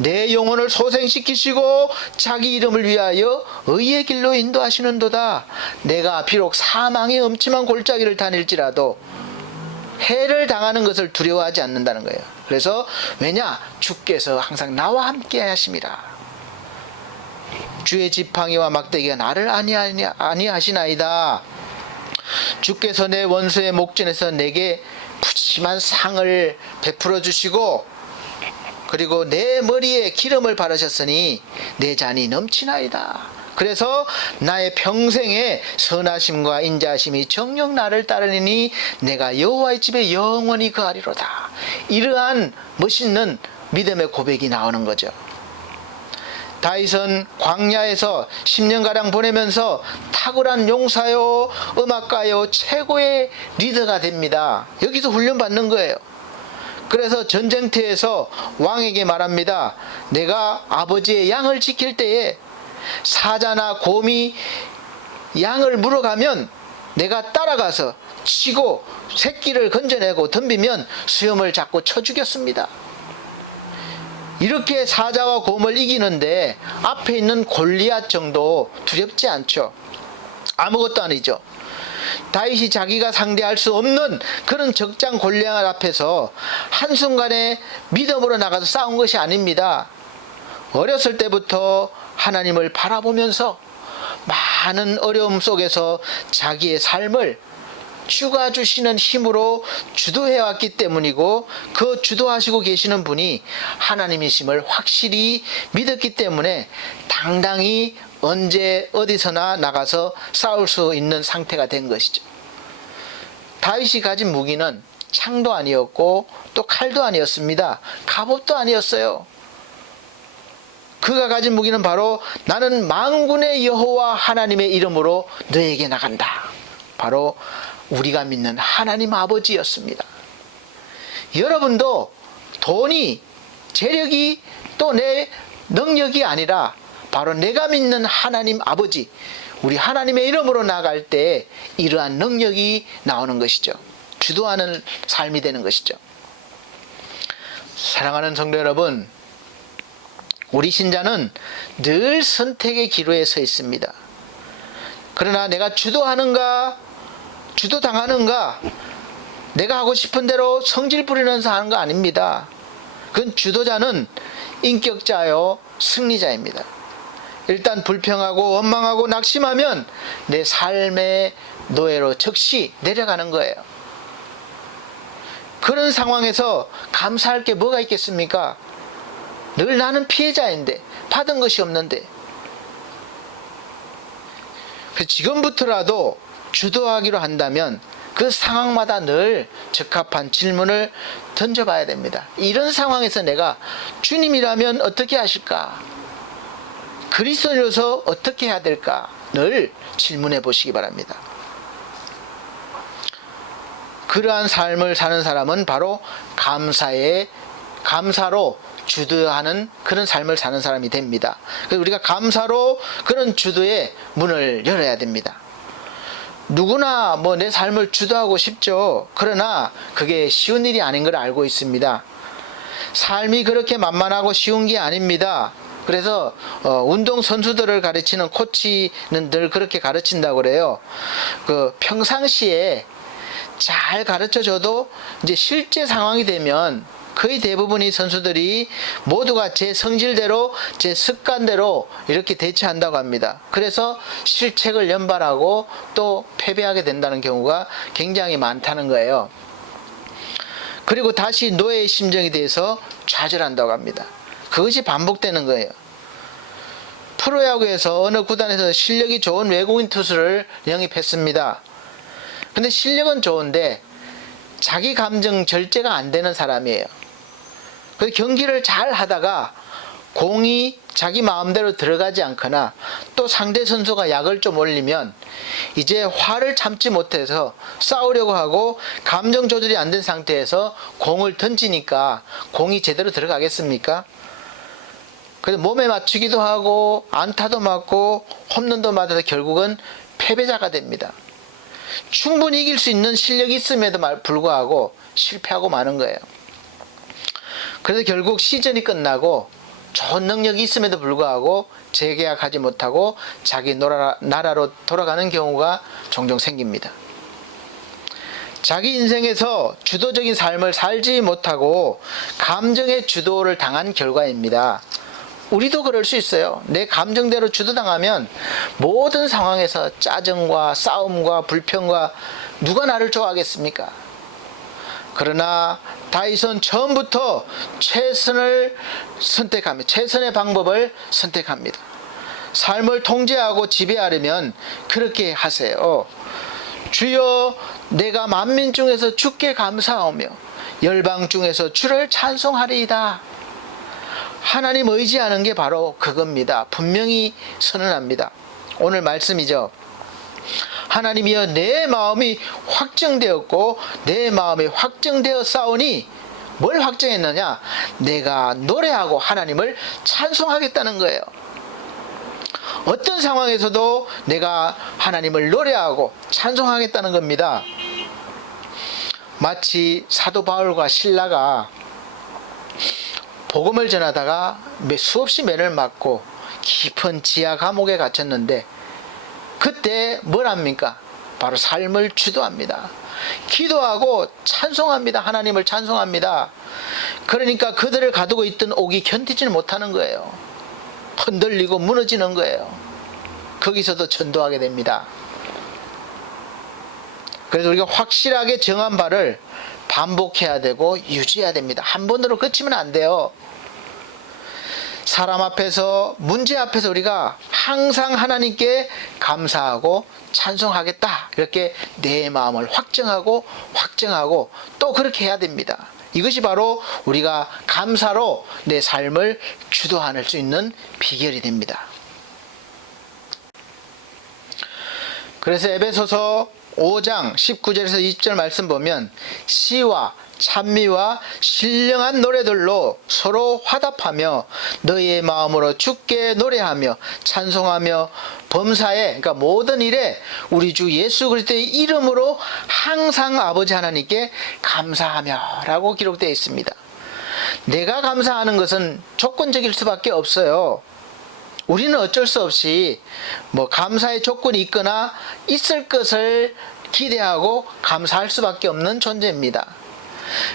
내 영혼을 소생시키시고 자기 이름을 위하여 의의 길로 인도하시는도다. 내가 비록 사망의 엄침한 골짜기를 다닐지라도 해를 당하는 것을 두려워하지 않는다는 거예요. 그래서 왜냐? 주께서 항상 나와 함께 하심이라. 주의 지팡이와 막대기가 나를 아니하시나이다. 주께서 내 원수의 목전에서 내게 푸짐한 상을 베풀어 주시고 그리고 내 머리에 기름을 바르셨으니 내 잔이 넘치나이다. 그래서 나의 평생에 선하심과 인자하심이 정녕 나를 따르니 내가 여호와의 집에 영원히 거하리로다. 이러한 멋있는 믿음의 고백이 나오는 거죠. 다윗은 광야에서 10년가량 보내면서 탁월한 용사요, 음악가요, 최고의 리더가 됩니다. 여기서 훈련받는 거예요. 그래서 전쟁터에서 왕에게 말합니다. 내가 아버지의 양을 지킬 때에 사자나 곰이 양을 물어가면 내가 따라가서 치고 새끼를 건져내고 덤비면 수염을 잡고 쳐 죽였습니다. 이렇게 사자와 곰을 이기는데 앞에 있는 골리앗 정도 두렵지 않죠. 아무것도 아니죠. 다윗이 자기가 상대할 수 없는 그런 적장 골리앗 앞에서 한순간에 믿음으로 나가서 싸운 것이 아닙니다. 어렸을 때부터 하나님을 바라보면서 많은 어려움 속에서 자기의 삶을 주가 주시는 힘으로 주도해왔기 때문이고 그 주도하시고 계시는 분이 하나님이심을 확실히 믿었기 때문에 당당히 언제 어디서나 나가서 싸울 수 있는 상태가 된 것이죠. 다윗이 가진 무기는 창도 아니었고 또 칼도 아니었습니다. 갑옷도 아니었어요. 그가 가진 무기는 바로 나는 만군의 여호와 하나님의 이름으로 너에게 나간다. 바로 우리가 믿는 하나님 아버지였습니다. 여러분도 돈이, 재력이 또 내 능력이 아니라 바로 내가 믿는 하나님 아버지, 우리 하나님의 이름으로 나갈 때 이러한 능력이 나오는 것이죠. 주도하는 삶이 되는 것이죠. 사랑하는 성도 여러분, 우리 신자는 늘 선택의 기로에 서 있습니다. 그러나 내가 주도하는가, 주도당하는가, 내가 하고 싶은 대로 성질 부리면서 하는 거 아닙니다. 그건 주도자는 인격자요 승리자입니다. 일단 불평하고 원망하고 낙심하면 내 삶의 노예로 즉시 내려가는 거예요. 그런 상황에서 감사할 게 뭐가 있겠습니까? 늘 나는 피해자인데 받은 것이 없는데. 지금부터라도 주도하기로 한다면 그 상황마다 늘 적합한 질문을 던져봐야 됩니다. 이런 상황에서 내가 주님이라면 어떻게 하실까? 그리스도로서 어떻게 해야 될까? 늘 질문해 보시기 바랍니다. 그러한 삶을 사는 사람은 바로 감사로 주도하는 그런 삶을 사는 사람이 됩니다. 그래서 우리가 감사로 그런 주도의 문을 열어야 됩니다. 누구나 내 삶을 주도하고 싶죠. 그러나 그게 쉬운 일이 아닌 걸 알고 있습니다. 삶이 그렇게 만만하고 쉬운 게 아닙니다. 그래서 운동 선수들을 가르치는 코치는 늘 그렇게 가르친다고 그래요. 평상시에 잘 가르쳐줘도 이제 실제 상황이 되면 거의 대부분의 선수들이 모두가 제 성질대로, 제 습관대로 이렇게 대처한다고 합니다. 그래서 실책을 연발하고 또 패배하게 된다는 경우가 굉장히 많다는 거예요. 그리고 다시 노예의 심정이 돼서 좌절한다고 합니다. 그것이 반복되는 거예요. 프로야구에서 어느 구단에서 실력이 좋은 외국인 투수를 영입했습니다. 근데 실력은 좋은데 자기 감정 절제가 안 되는 사람이에요. 그 경기를 잘 하다가 공이 자기 마음대로 들어가지 않거나 또 상대 선수가 약을 좀 올리면 이제 화를 참지 못해서 싸우려고 하고 감정 조절이 안 된 상태에서 공을 던지니까 공이 제대로 들어가겠습니까? 그래서 몸에 맞추기도 하고 안타도 맞고 홈런도 맞아서 결국은 패배자가 됩니다. 충분히 이길 수 있는 실력이 있음에도 불구하고 실패하고 마는 거예요. 그래서 결국 시즌이 끝나고 좋은 능력이 있음에도 불구하고 재계약하지 못하고 자기 나라로 돌아가는 경우가 종종 생깁니다. 자기 인생에서 주도적인 삶을 살지 못하고 감정의 주도를 당한 결과입니다. 우리도 그럴 수 있어요. 내 감정대로 주도당하면 모든 상황에서 짜증과 싸움과 불평과 누가 나를 좋아하겠습니까? 그러나 다윗은 처음부터 최선의 방법을 선택합니다. 삶을 통제하고 지배하려면 그렇게 하세요. 주여, 내가 만민 중에서 주께 감사하며 열방 중에서 주를 찬송하리이다. 하나님 의지하는 게 바로 그겁니다. 분명히 선언합니다. 오늘 말씀이죠. 하나님이여, 내 마음이 확정되었고 내 마음이 확정되어 싸우니, 뭘 확정했느냐? 내가 노래하고 하나님을 찬송하겠다는 거예요. 어떤 상황에서도 내가 하나님을 노래하고 찬송하겠다는 겁니다. 마치 사도 바울과 실라가 복음을 전하다가 수없이 매를 맞고 깊은 지하 감옥에 갇혔는데, 그때 뭘 합니까? 바로 삶을 주도합니다. 기도하고 찬송합니다. 하나님을 찬송합니다. 그러니까 그들을 가두고 있던 옥이 견디지는 못하는 거예요. 흔들리고 무너지는 거예요. 거기서도 전도하게 됩니다. 그래서 우리가 확실하게 정한 바를 반복해야 되고 유지해야 됩니다. 한 번으로 그치면 안 돼요. 사람 앞에서, 문제 앞에서 우리가 항상 하나님께 감사하고 찬송하겠다, 이렇게 내 마음을 확정하고 또 그렇게 해야 됩니다. 이것이 바로 우리가 감사로 내 삶을 주도할 수 있는 비결이 됩니다. 그래서 에베소서 5장 19절에서 20절 말씀 보면, 시와 찬미와 신령한 노래들로 서로 화답하며 너희의 마음으로 주께 노래하며 찬송하며 범사에, 그러니까 모든 일에 우리 주 예수 그리스도의 이름으로 항상 아버지 하나님께 감사하며 라고 기록되어 있습니다. 내가 감사하는 것은 조건적일 수밖에 없어요. 우리는 어쩔 수 없이 감사의 조건이 있거나 있을 것을 기대하고 감사할 수밖에 없는 존재입니다.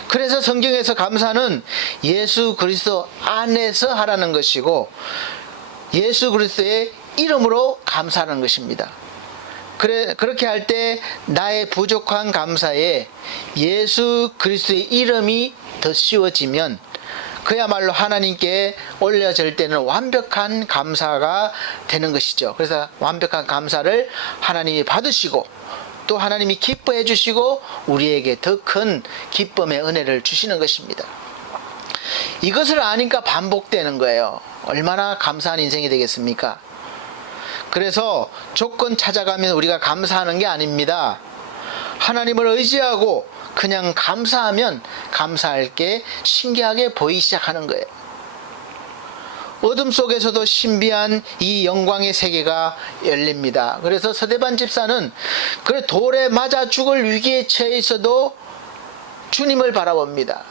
그래서 성경에서 감사는 예수 그리스도 안에서 하라는 것이고, 예수 그리스도의 이름으로 감사하는 것입니다. 그렇게 할 때 나의 부족한 감사에 예수 그리스도의 이름이 더 씌워지면 그야말로 하나님께 올려질 때는 완벽한 감사가 되는 것이죠. 그래서 완벽한 감사를 하나님이 받으시고 또 하나님이 기뻐해 주시고 우리에게 더 큰 기쁨의 은혜를 주시는 것입니다. 이것을 아니까 반복되는 거예요. 얼마나 감사한 인생이 되겠습니까? 그래서 조건 찾아가면 우리가 감사하는 게 아닙니다. 하나님을 의지하고 그냥 감사하면 감사할 게 신기하게 보이기 시작하는 거예요. 어둠 속에서도 신비한 이 영광의 세계가 열립니다. 그래서 서대반 집사는 그래 돌에 맞아 죽을 위기에 처해 있어도 주님을 바라봅니다.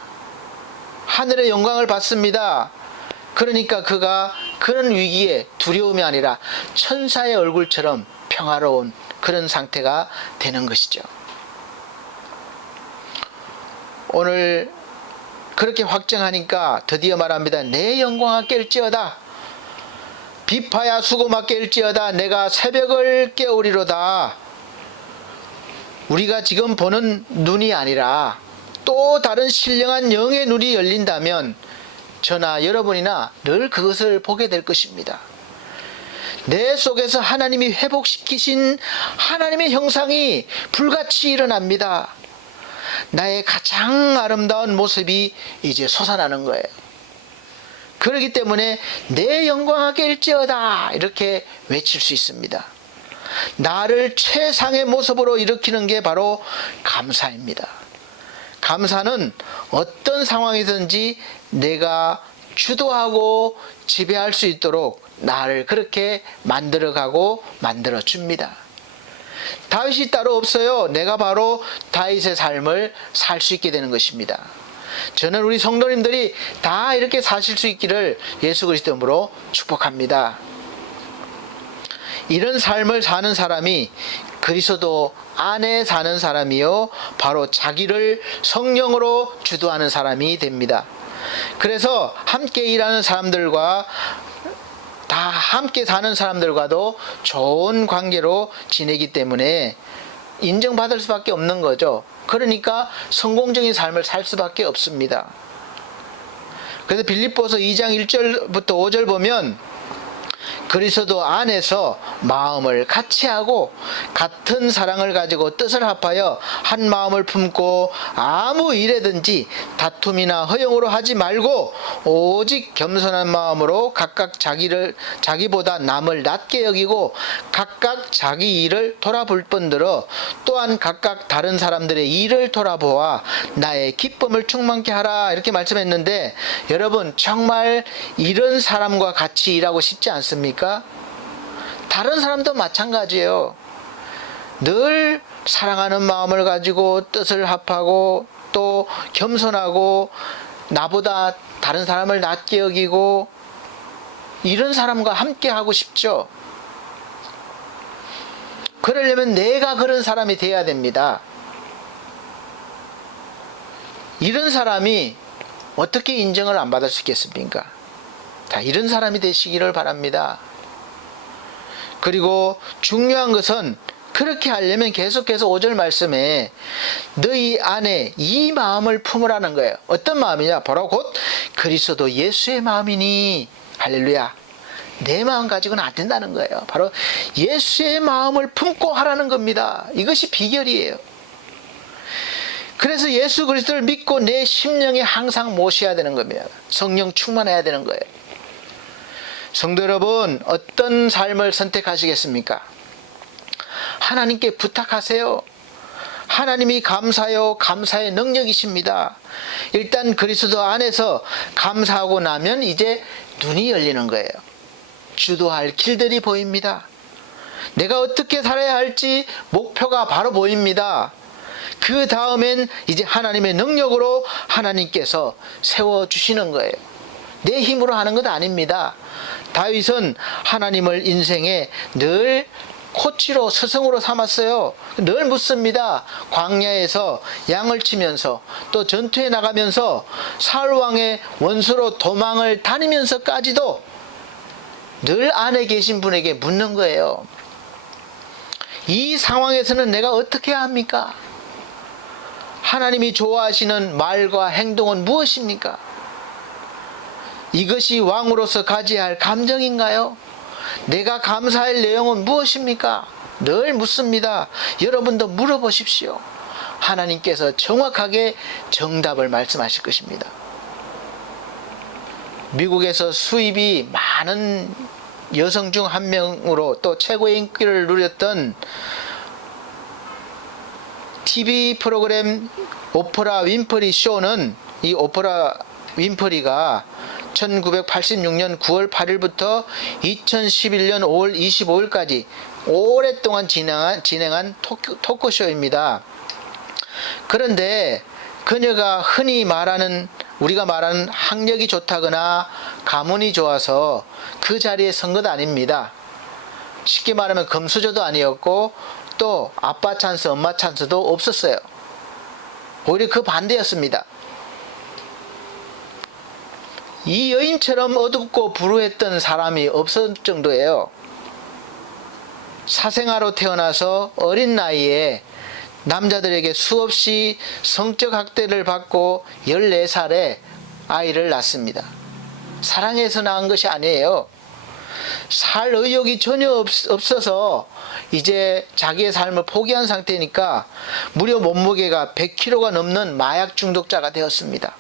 하늘의 영광을 받습니다. 그러니까 그가 그런 위기에 두려움이 아니라 천사의 얼굴처럼 평화로운 그런 상태가 되는 것이죠. 오늘 그렇게 확정하니까 드디어 말합니다. 내 영광아 깰지어다. 비파야 수고마 깰지어다. 내가 새벽을 깨우리로다. 우리가 지금 보는 눈이 아니라 또 다른 신령한 영의 눈이 열린다면 저나 여러분이나 늘 그것을 보게 될 것입니다. 내 속에서 하나님이 회복시키신 하나님의 형상이 불같이 일어납니다. 나의 가장 아름다운 모습이 이제 솟아나는 거예요. 그렇기 때문에 내 영광아 깰지어다 이렇게 외칠 수 있습니다. 나를 최상의 모습으로 일으키는 게 바로 감사입니다. 감사는 어떤 상황이든지 내가 주도하고 지배할 수 있도록 나를 그렇게 만들어가고 만들어줍니다. 다윗이 따로 없어요. 내가 바로 다윗의 삶을 살 수 있게 되는 것입니다. 저는 우리 성도님들이 다 이렇게 사실 수 있기를 예수 그리스도 이름으로 축복합니다. 이런 삶을 사는 사람이 그리스도 안에 사는 사람이요, 바로 자기를 성령으로 주도하는 사람이 됩니다. 그래서 함께 일하는 사람들과 다 함께 사는 사람들과도 좋은 관계로 지내기 때문에 인정받을 수밖에 없는 거죠. 그러니까 성공적인 삶을 살 수밖에 없습니다. 그래서 빌립보서 2장 1절부터 5절 보면 그리스도 안에서 마음을 같이 하고 같은 사랑을 가지고 뜻을 합하여 한 마음을 품고 아무 일에든지 다툼이나 허용으로 하지 말고 오직 겸손한 마음으로 각각 자기보다 남을 낮게 여기고 각각 자기 일을 돌아볼 뿐더러 또한 각각 다른 사람들의 일을 돌아보아 나의 기쁨을 충만케 하라, 이렇게 말씀했는데, 여러분 정말 이런 사람과 같이 일하고 싶지 않습니까? 다른 사람도 마찬가지예요. 늘 사랑하는 마음을 가지고 뜻을 합하고 또 겸손하고 나보다 다른 사람을 낮게 여기고 이런 사람과 함께 하고 싶죠. 그러려면 내가 그런 사람이 되어야 됩니다. 이런 사람이 어떻게 인정을 안 받을 수 있겠습니까? 다 이런 사람이 되시기를 바랍니다. 그리고 중요한 것은 그렇게 하려면 계속해서 5절 말씀에 너희 안에 이 마음을 품으라는 거예요. 어떤 마음이냐? 바로 곧 그리스도 예수의 마음이니. 할렐루야. 내 마음 가지고는 안 된다는 거예요. 바로 예수의 마음을 품고 하라는 겁니다. 이것이 비결이에요. 그래서 예수 그리스도를 믿고 내 심령에 항상 모셔야 되는 겁니다. 성령 충만해야 되는 거예요. 성도 여러분, 어떤 삶을 선택하시겠습니까? 하나님께 부탁하세요. 하나님이 감사요, 감사의 능력이십니다. 일단 그리스도 안에서 감사하고 나면 이제 눈이 열리는 거예요. 주도할 길들이 보입니다. 내가 어떻게 살아야 할지 목표가 바로 보입니다. 그 다음엔 이제 하나님의 능력으로 하나님께서 세워주시는 거예요. 내 힘으로 하는 것 아닙니다. 다윗은 하나님을 인생에 늘 코치로, 스승으로 삼았어요. 늘 묻습니다. 광야에서 양을 치면서 또 전투에 나가면서 사울왕의 원수로 도망을 다니면서까지도 늘 안에 계신 분에게 묻는 거예요. 이 상황에서는 내가 어떻게 해야 합니까? 하나님이 좋아하시는 말과 행동은 무엇입니까? 이것이 왕으로서 가져야 할 감정인가요? 내가 감사할 내용은 무엇입니까? 늘 묻습니다. 여러분도 물어보십시오. 하나님께서 정확하게 정답을 말씀하실 것입니다. 미국에서 수입이 많은 여성 중 한 명으로 또 최고의 인기를 누렸던 TV 프로그램 오프라 윈프리 쇼는, 이 오프라 윈프리가 1986년 9월 8일부터 2011년 5월 25일까지 오랫동안 진행한 토크쇼입니다. 그런데 그녀가 흔히 우리가 말하는 학력이 좋다거나 가문이 좋아서 그 자리에 선 것 아닙니다. 쉽게 말하면 금수저도 아니었고 또 아빠 찬스, 엄마 찬스도 없었어요. 오히려 그 반대였습니다. 이 여인처럼 어둡고 불우했던 사람이 없을 정도예요. 사생아로 태어나서 어린 나이에 남자들에게 수없이 성적 학대를 받고 14살에 아이를 낳습니다. 사랑해서 낳은 것이 아니에요. 살 의욕이 전혀 없어서 이제 자기의 삶을 포기한 상태니까 무려 몸무게가 100kg가 넘는 마약 중독자가 되었습니다.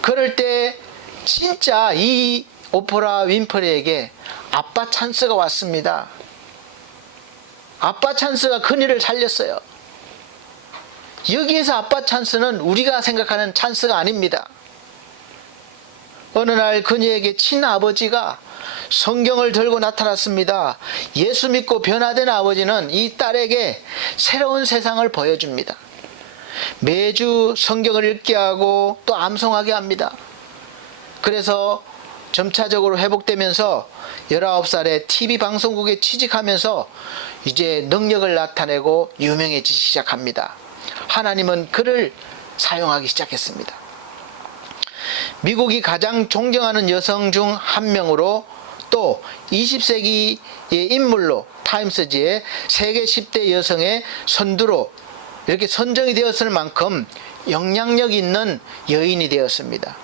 그럴 때 진짜 이 오프라 윈프리에게 아빠 찬스가 왔습니다. 아빠 찬스가 그녀를 살렸어요. 여기에서 아빠 찬스는 우리가 생각하는 찬스가 아닙니다. 어느 날 그녀에게 친아버지가 성경을 들고 나타났습니다. 예수 믿고 변화된 아버지는 이 딸에게 새로운 세상을 보여줍니다. 매주 성경을 읽게 하고 또 암송하게 합니다. 그래서 점차적으로 회복되면서 19살에 TV 방송국에 취직하면서 이제 능력을 나타내고 유명해지기 시작합니다. 하나님은 그를 사용하기 시작했습니다. 미국이 가장 존경하는 여성 중 한 명으로 또 20세기의 인물로 타임스지의 세계 10대 여성의 선두로 이렇게 선정이 되었을 만큼 영향력 있는 여인이 되었습니다.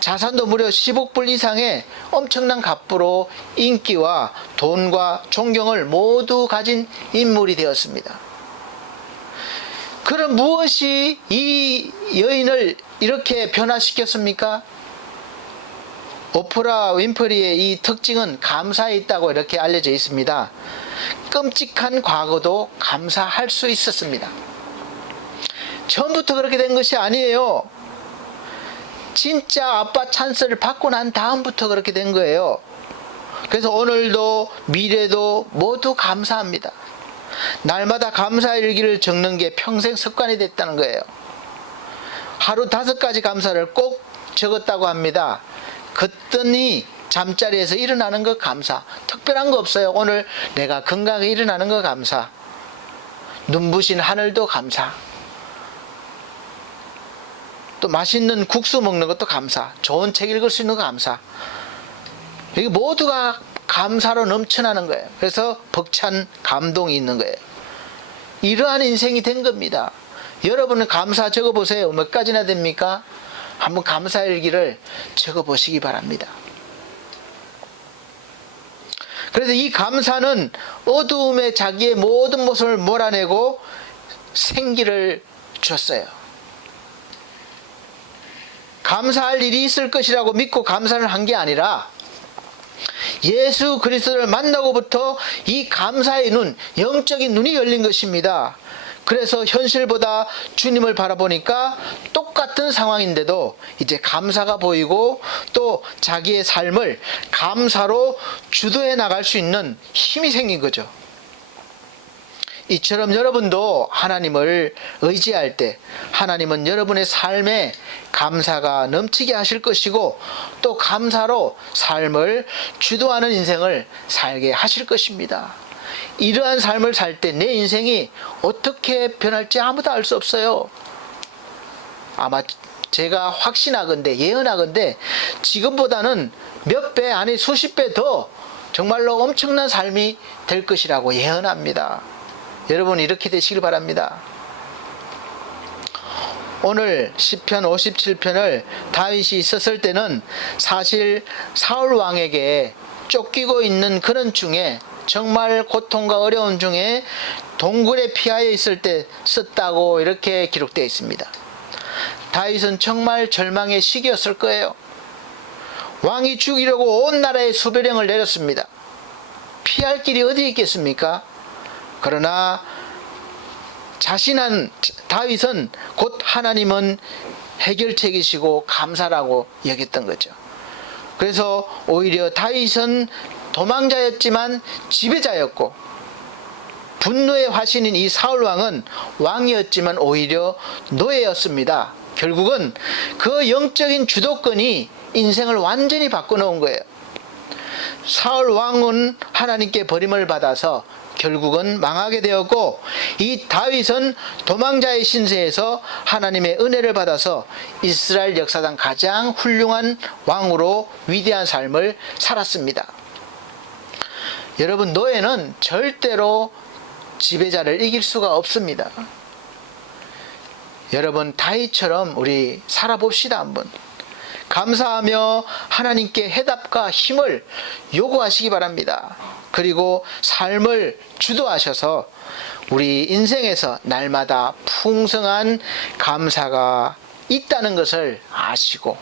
자산도 무려 10억 불 이상의 엄청난 갑부로 인기와 돈과 존경을 모두 가진 인물이 되었습니다. 그럼 무엇이 이 여인을 이렇게 변화시켰습니까? 오프라 윈프리의 이 특징은 감사에 있다고 이렇게 알려져 있습니다. 끔찍한 과거도 감사할 수 있었습니다. 처음부터 그렇게 된 것이 아니에요. 진짜 아빠 찬스를 받고 난 다음부터 그렇게 된 거예요. 그래서 오늘도 미래도 모두 감사합니다. 날마다 감사일기를 적는 게 평생 습관이 됐다는 거예요. 하루 5가지 감사를 꼭 적었다고 합니다. 그랬더니 잠자리에서 일어나는 거 감사. 특별한 거 없어요. 오늘 내가 건강하게 일어나는 거 감사. 눈부신 하늘도 감사. 또 맛있는 국수 먹는 것도 감사. 좋은 책 읽을 수 있는 거 감사. 이게 모두가 감사로 넘쳐나는 거예요. 그래서 벅찬 감동이 있는 거예요. 이러한 인생이 된 겁니다. 여러분은 감사 적어보세요. 몇 가지나 됩니까? 한번 감사일기를 적어보시기 바랍니다. 그래서 이 감사는 어두움에 자기의 모든 모습을 몰아내고 생기를 줬어요. 감사할 일이 있을 것이라고 믿고 감사를 한 게 아니라 예수 그리스도를 만나고부터 이 감사의 눈, 영적인 눈이 열린 것입니다. 그래서 현실보다 주님을 바라보니까 똑같은 상황인데도 이제 감사가 보이고 또 자기의 삶을 감사로 주도해 나갈 수 있는 힘이 생긴 거죠. 이처럼 여러분도 하나님을 의지할 때 하나님은 여러분의 삶에 감사가 넘치게 하실 것이고 또 감사로 삶을 주도하는 인생을 살게 하실 것입니다. 이러한 삶을 살 때 내 인생이 어떻게 변할지 아무도 알 수 없어요. 아마 제가 확신하건대 예언하건대 지금보다는 몇 배 아니 수십 배 더 정말로 엄청난 삶이 될 것이라고 예언합니다. 여러분 이렇게 되시길 바랍니다. 오늘 시편 57편을 다윗이 썼을 때는 사실 사울 왕에게 쫓기고 있는 그런 중에 정말 고통과 어려움 중에 동굴에 피하여 있을 때 썼다고 이렇게 기록되어 있습니다. 다윗은 정말 절망의 시기였을 거예요. 왕이 죽이려고 온 나라에 수배령을 내렸습니다. 피할 길이 어디 있겠습니까? 그러나 자신한 다윗은 곧 하나님은 해결책이시고 감사라고 여겼던 거죠. 그래서 오히려 다윗은 도망자였지만 지배자였고 분노의 화신인 이 사울왕은 왕이었지만 오히려 노예였습니다. 결국은 그 영적인 주도권이 인생을 완전히 바꿔놓은 거예요. 사울왕은 하나님께 버림을 받아서 결국은 망하게 되었고 이 다윗은 도망자의 신세에서 하나님의 은혜를 받아서 이스라엘 역사상 가장 훌륭한 왕으로 위대한 삶을 살았습니다. 여러분 노예는 절대로 지배자를 이길 수가 없습니다. 여러분 다윗처럼 우리 살아봅시다. 한번 감사하며 하나님께 해답과 힘을 요구하시기 바랍니다. 그리고 삶을 주도하셔서 우리 인생에서 날마다 풍성한 감사가 있다는 것을 아시고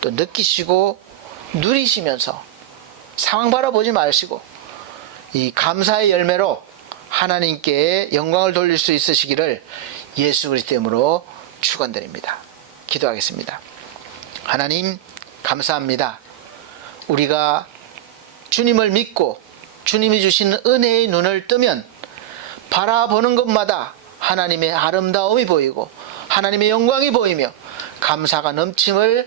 또 느끼시고 누리시면서 상황 바라보지 마시고 이 감사의 열매로 하나님께 영광을 돌릴 수 있으시기를 예수 그리스도 이름으로 축원드립니다. 기도하겠습니다. 하나님 감사합니다. 우리가 주님을 믿고 주님이 주시는 은혜의 눈을 뜨면 바라보는 것마다 하나님의 아름다움이 보이고 하나님의 영광이 보이며 감사가 넘침을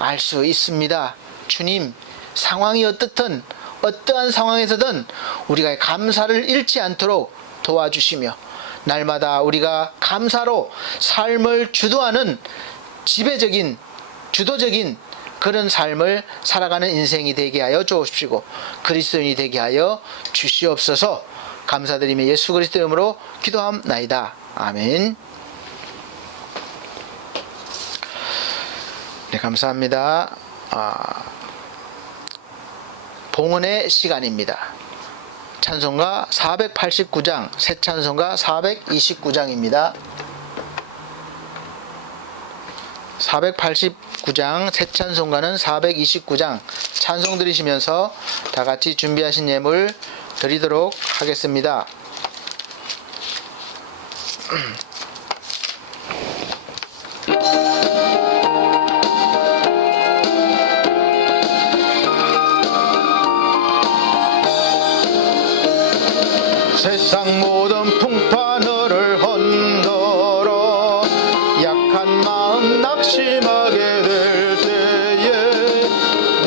알 수 있습니다. 주님, 상황이 어떻든 어떠한 상황에서든 우리가 감사를 잃지 않도록 도와주시며 날마다 우리가 감사로 삶을 주도하는 주도적인 그런 삶을 살아가는 인생이 되게 하여 주옵시고 그리스도인이 되게 하여 주시옵소서. 감사드리며 예수 그리스도 이름으로 기도함나이다. 아멘. 네, 감사합니다. 봉헌의 시간입니다. 찬송가 489장, 새 찬송가 429장입니다. 489장, 새 찬송가는 429장 찬송 드리시면서 다 같이 준비하신 예물 드리도록 하겠습니다. 세상 모든 풍파 너를 흔들어 약한 마음 낙심하게 될 때에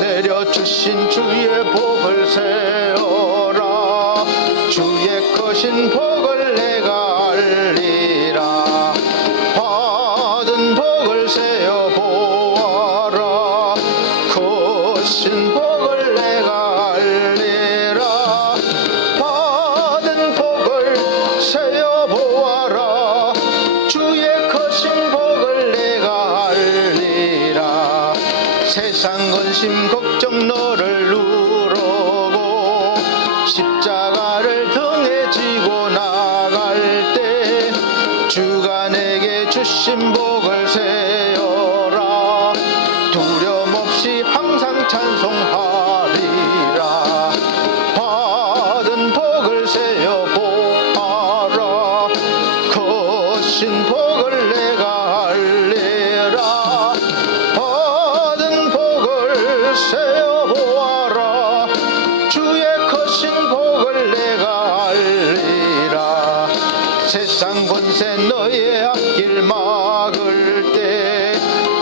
내려주신 주의 복을 세어라. 주의 크신 복을 내가 알리라. 받은 복을 세어 보아라. 크신 복을 내가 알리라. 받은 복을 세어 보아라. 주의 크신 복을 내가 알리라. 세상 근심 걱정 너를 누르고 십자가를 등에 지고 나갈 때 주가 내게 주신 복을 세어라. 두려움 없이 항상 찬송하리라. 받은 복을 세어 보아라. 크신 복을 내가 알리라. 받은 복을 세어 보아라. 주의 크신 복을 내가 알리라. 세상 권세 너의 앞길 막을 때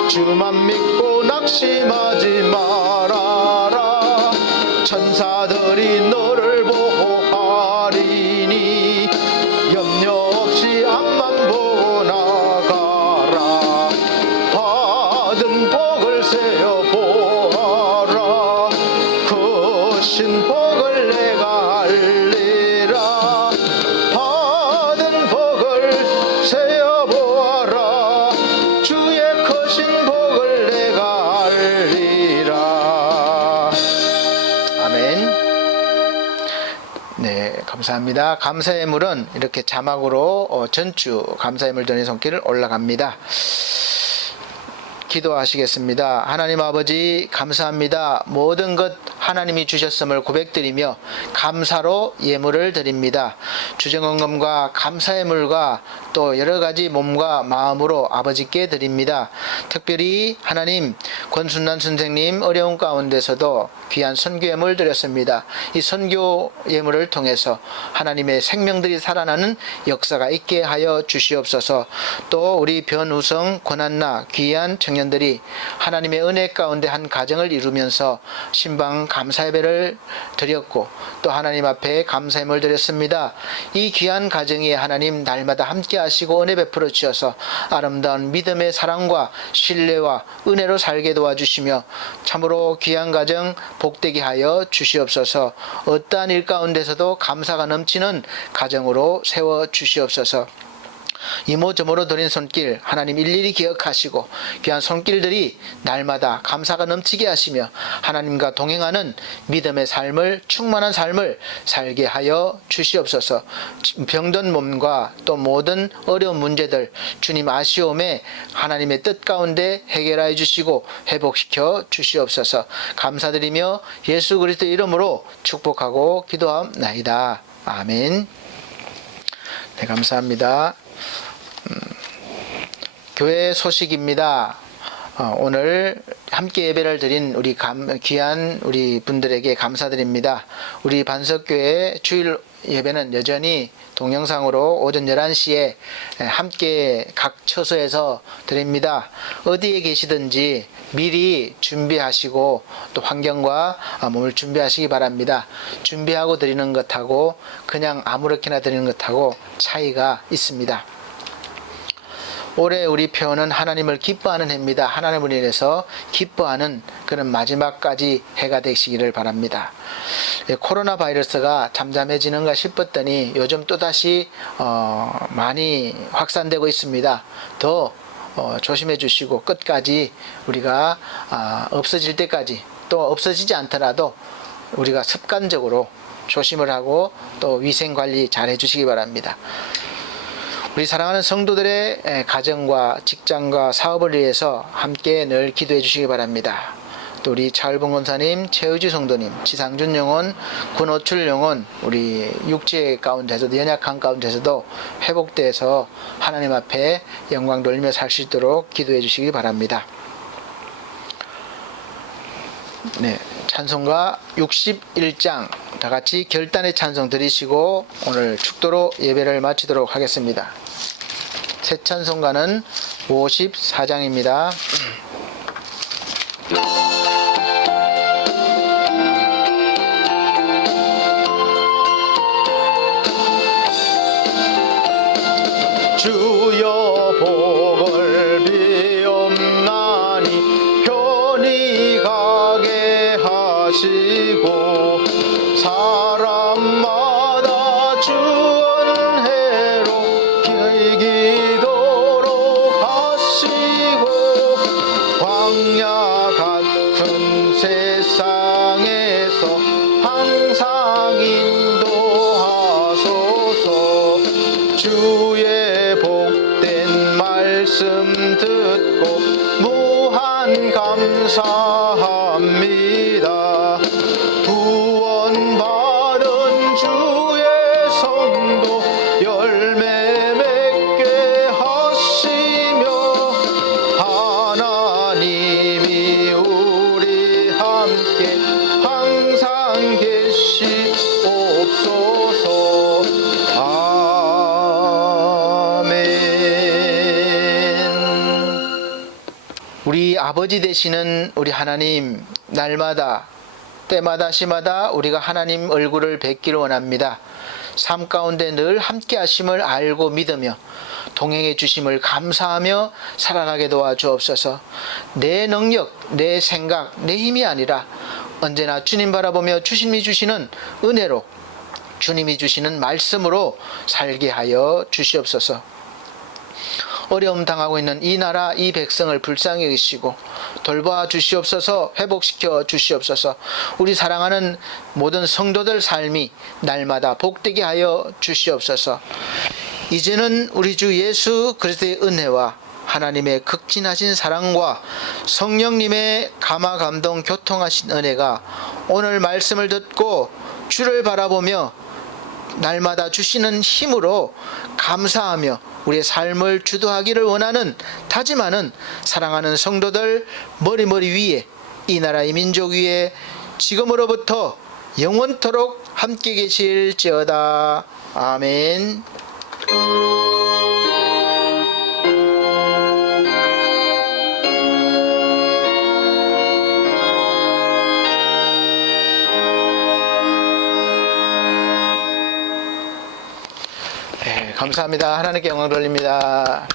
주만 믿고 낙심하지 말아라. 천사들이 너를 보호하리니 염려 없이 앞만 보고 나가라. 받은 복을 세어 보아라. 크신 복을 내가 알리라. 받은 복을 세어 보아라. 주의 크신 복을 내가 알리라. 아멘. 네, 감사합니다. 감사예물은 이렇게 자막으로 전주 감사예물 드리는 손길 올라갑니다. 기도하시겠습니다. 하나님 아버지 감사합니다. 모든 것 하나님이 주셨음을 고백드리며 감사로 예물을 드립니다. 주정헌금과 감사예물과 또 여러가지 몸과 마음으로 아버지께 드립니다. 특별히 하나님 권순난 선생님 어려운 가운데서도 귀한 선교 예물 드렸습니다. 이 선교 예물을 통해서 하나님의 생명들이 살아나는 역사가 있게 하여 주시옵소서. 또 우리 변우성 권한나 귀한 청년들이 하나님의 은혜 가운데 한 가정을 이루면서 신방 감사예배를 드렸고 또 하나님 앞에 감사예물 드렸습니다. 이 귀한 가정이 하나님 날마다 함께 하시고 은혜 베풀어 주셔서 아름다운 믿음의 사랑과 신뢰와 은혜로 살게 도와주시며 참으로 귀한 가정 복되게 하여 주시옵소서. 어떠한 일 가운데서도 감사가 넘치는 가정으로 세워 주시옵소서. 이모저모로 드린 손길 하나님 일일이 기억하시고 귀한 손길들이 날마다 감사가 넘치게 하시며 하나님과 동행하는 믿음의 삶을 충만한 삶을 살게 하여 주시옵소서. 병든 몸과 또 모든 어려운 문제들 주님 아시오매 하나님의 뜻 가운데 해결하여 주시고 회복시켜 주시옵소서. 감사드리며 예수 그리스도 이름으로 축복하고 기도하옵나이다. 아멘. 네, 감사합니다. 교회 소식입니다. 오늘 함께 예배를 드린 우리 귀한 우리 분들에게 감사드립니다. 우리 반석교회 주일 예배는 여전히 동영상으로 오전 11시에 함께 각 처소에서 드립니다. 어디에 계시든지 미리 준비하시고 또 환경과 몸을 준비하시기 바랍니다. 준비하고 드리는 것하고 그냥 아무렇게나 드리는 것하고 차이가 있습니다. 올해 우리 표현은 하나님을 기뻐하는 해입니다. 하나님을 인해서 기뻐하는 그런 마지막까지 해가 되시기를 바랍니다. 코로나 바이러스가 잠잠해지는가 싶었더니 요즘 또다시 많이 확산되고 있습니다. 더 조심해 주시고 끝까지 우리가 없어질 때까지, 또 없어지지 않더라도 우리가 습관적으로 조심을 하고 또 위생관리 잘 해주시기 바랍니다. 우리 사랑하는 성도들의 가정과 직장과 사업을 위해서 함께 늘 기도해 주시기 바랍니다. 또 우리 차을봉 권사님, 최의주 성도님, 지상준 영혼, 군호출 영혼, 우리 육체 가운데서도, 연약한 가운데서도 회복돼서 하나님 앞에 영광 돌리며 살 수 있도록 기도해 주시기 바랍니다. 네, 찬송가 61장 다 같이 결단의 찬송 드리시고 오늘 축도로 예배를 마치도록 하겠습니다. 새 찬송가는 54장입니다. 주여 복을 비옵나니 편히 가게 하시고 사람마다 주 은혜로 기도록 하시고 광야 같은 세상에서 항상 인도하소서. 주의 복된 말씀 듣고 무한 감사합니다. 구원받은 주의 성도 열매 맺게 하시며 하나님이 우리 함께 항상 계시옵소서. 우리 아버지 되시는 우리 하나님, 날마다 때마다 시마다 우리가 하나님 얼굴을 뵙기를 원합니다. 삶 가운데 늘 함께 하심을 알고 믿으며 동행해 주심을 감사하며 살아가게 도와주옵소서. 내 능력, 내 생각, 내 힘이 아니라 언제나 주님 바라보며 주님이 주시는 은혜로, 주님이 주시는 말씀으로 살게 하여 주시옵소서. 어려움 당하고 있는 이 나라 이 백성을 불쌍히 여기시고 돌봐 주시옵소서. 회복시켜 주시옵소서. 우리 사랑하는 모든 성도들 삶이 날마다 복되게 하여 주시옵소서. 이제는 우리 주 예수 그리스도의 은혜와 하나님의 극진하신 사랑과 성령님의 감화 감동 교통하신 은혜가 오늘 말씀을 듣고 주를 바라보며 날마다 주시는 힘으로 감사하며 우리의 삶을 주도하기를 원하는 다짐하는 사랑하는 성도들 머리 위에, 이 나라의 민족 위에 지금으로부터 영원토록 함께 계실지어다. 아멘. 감사합니다. 하나님께 영광 돌립니다.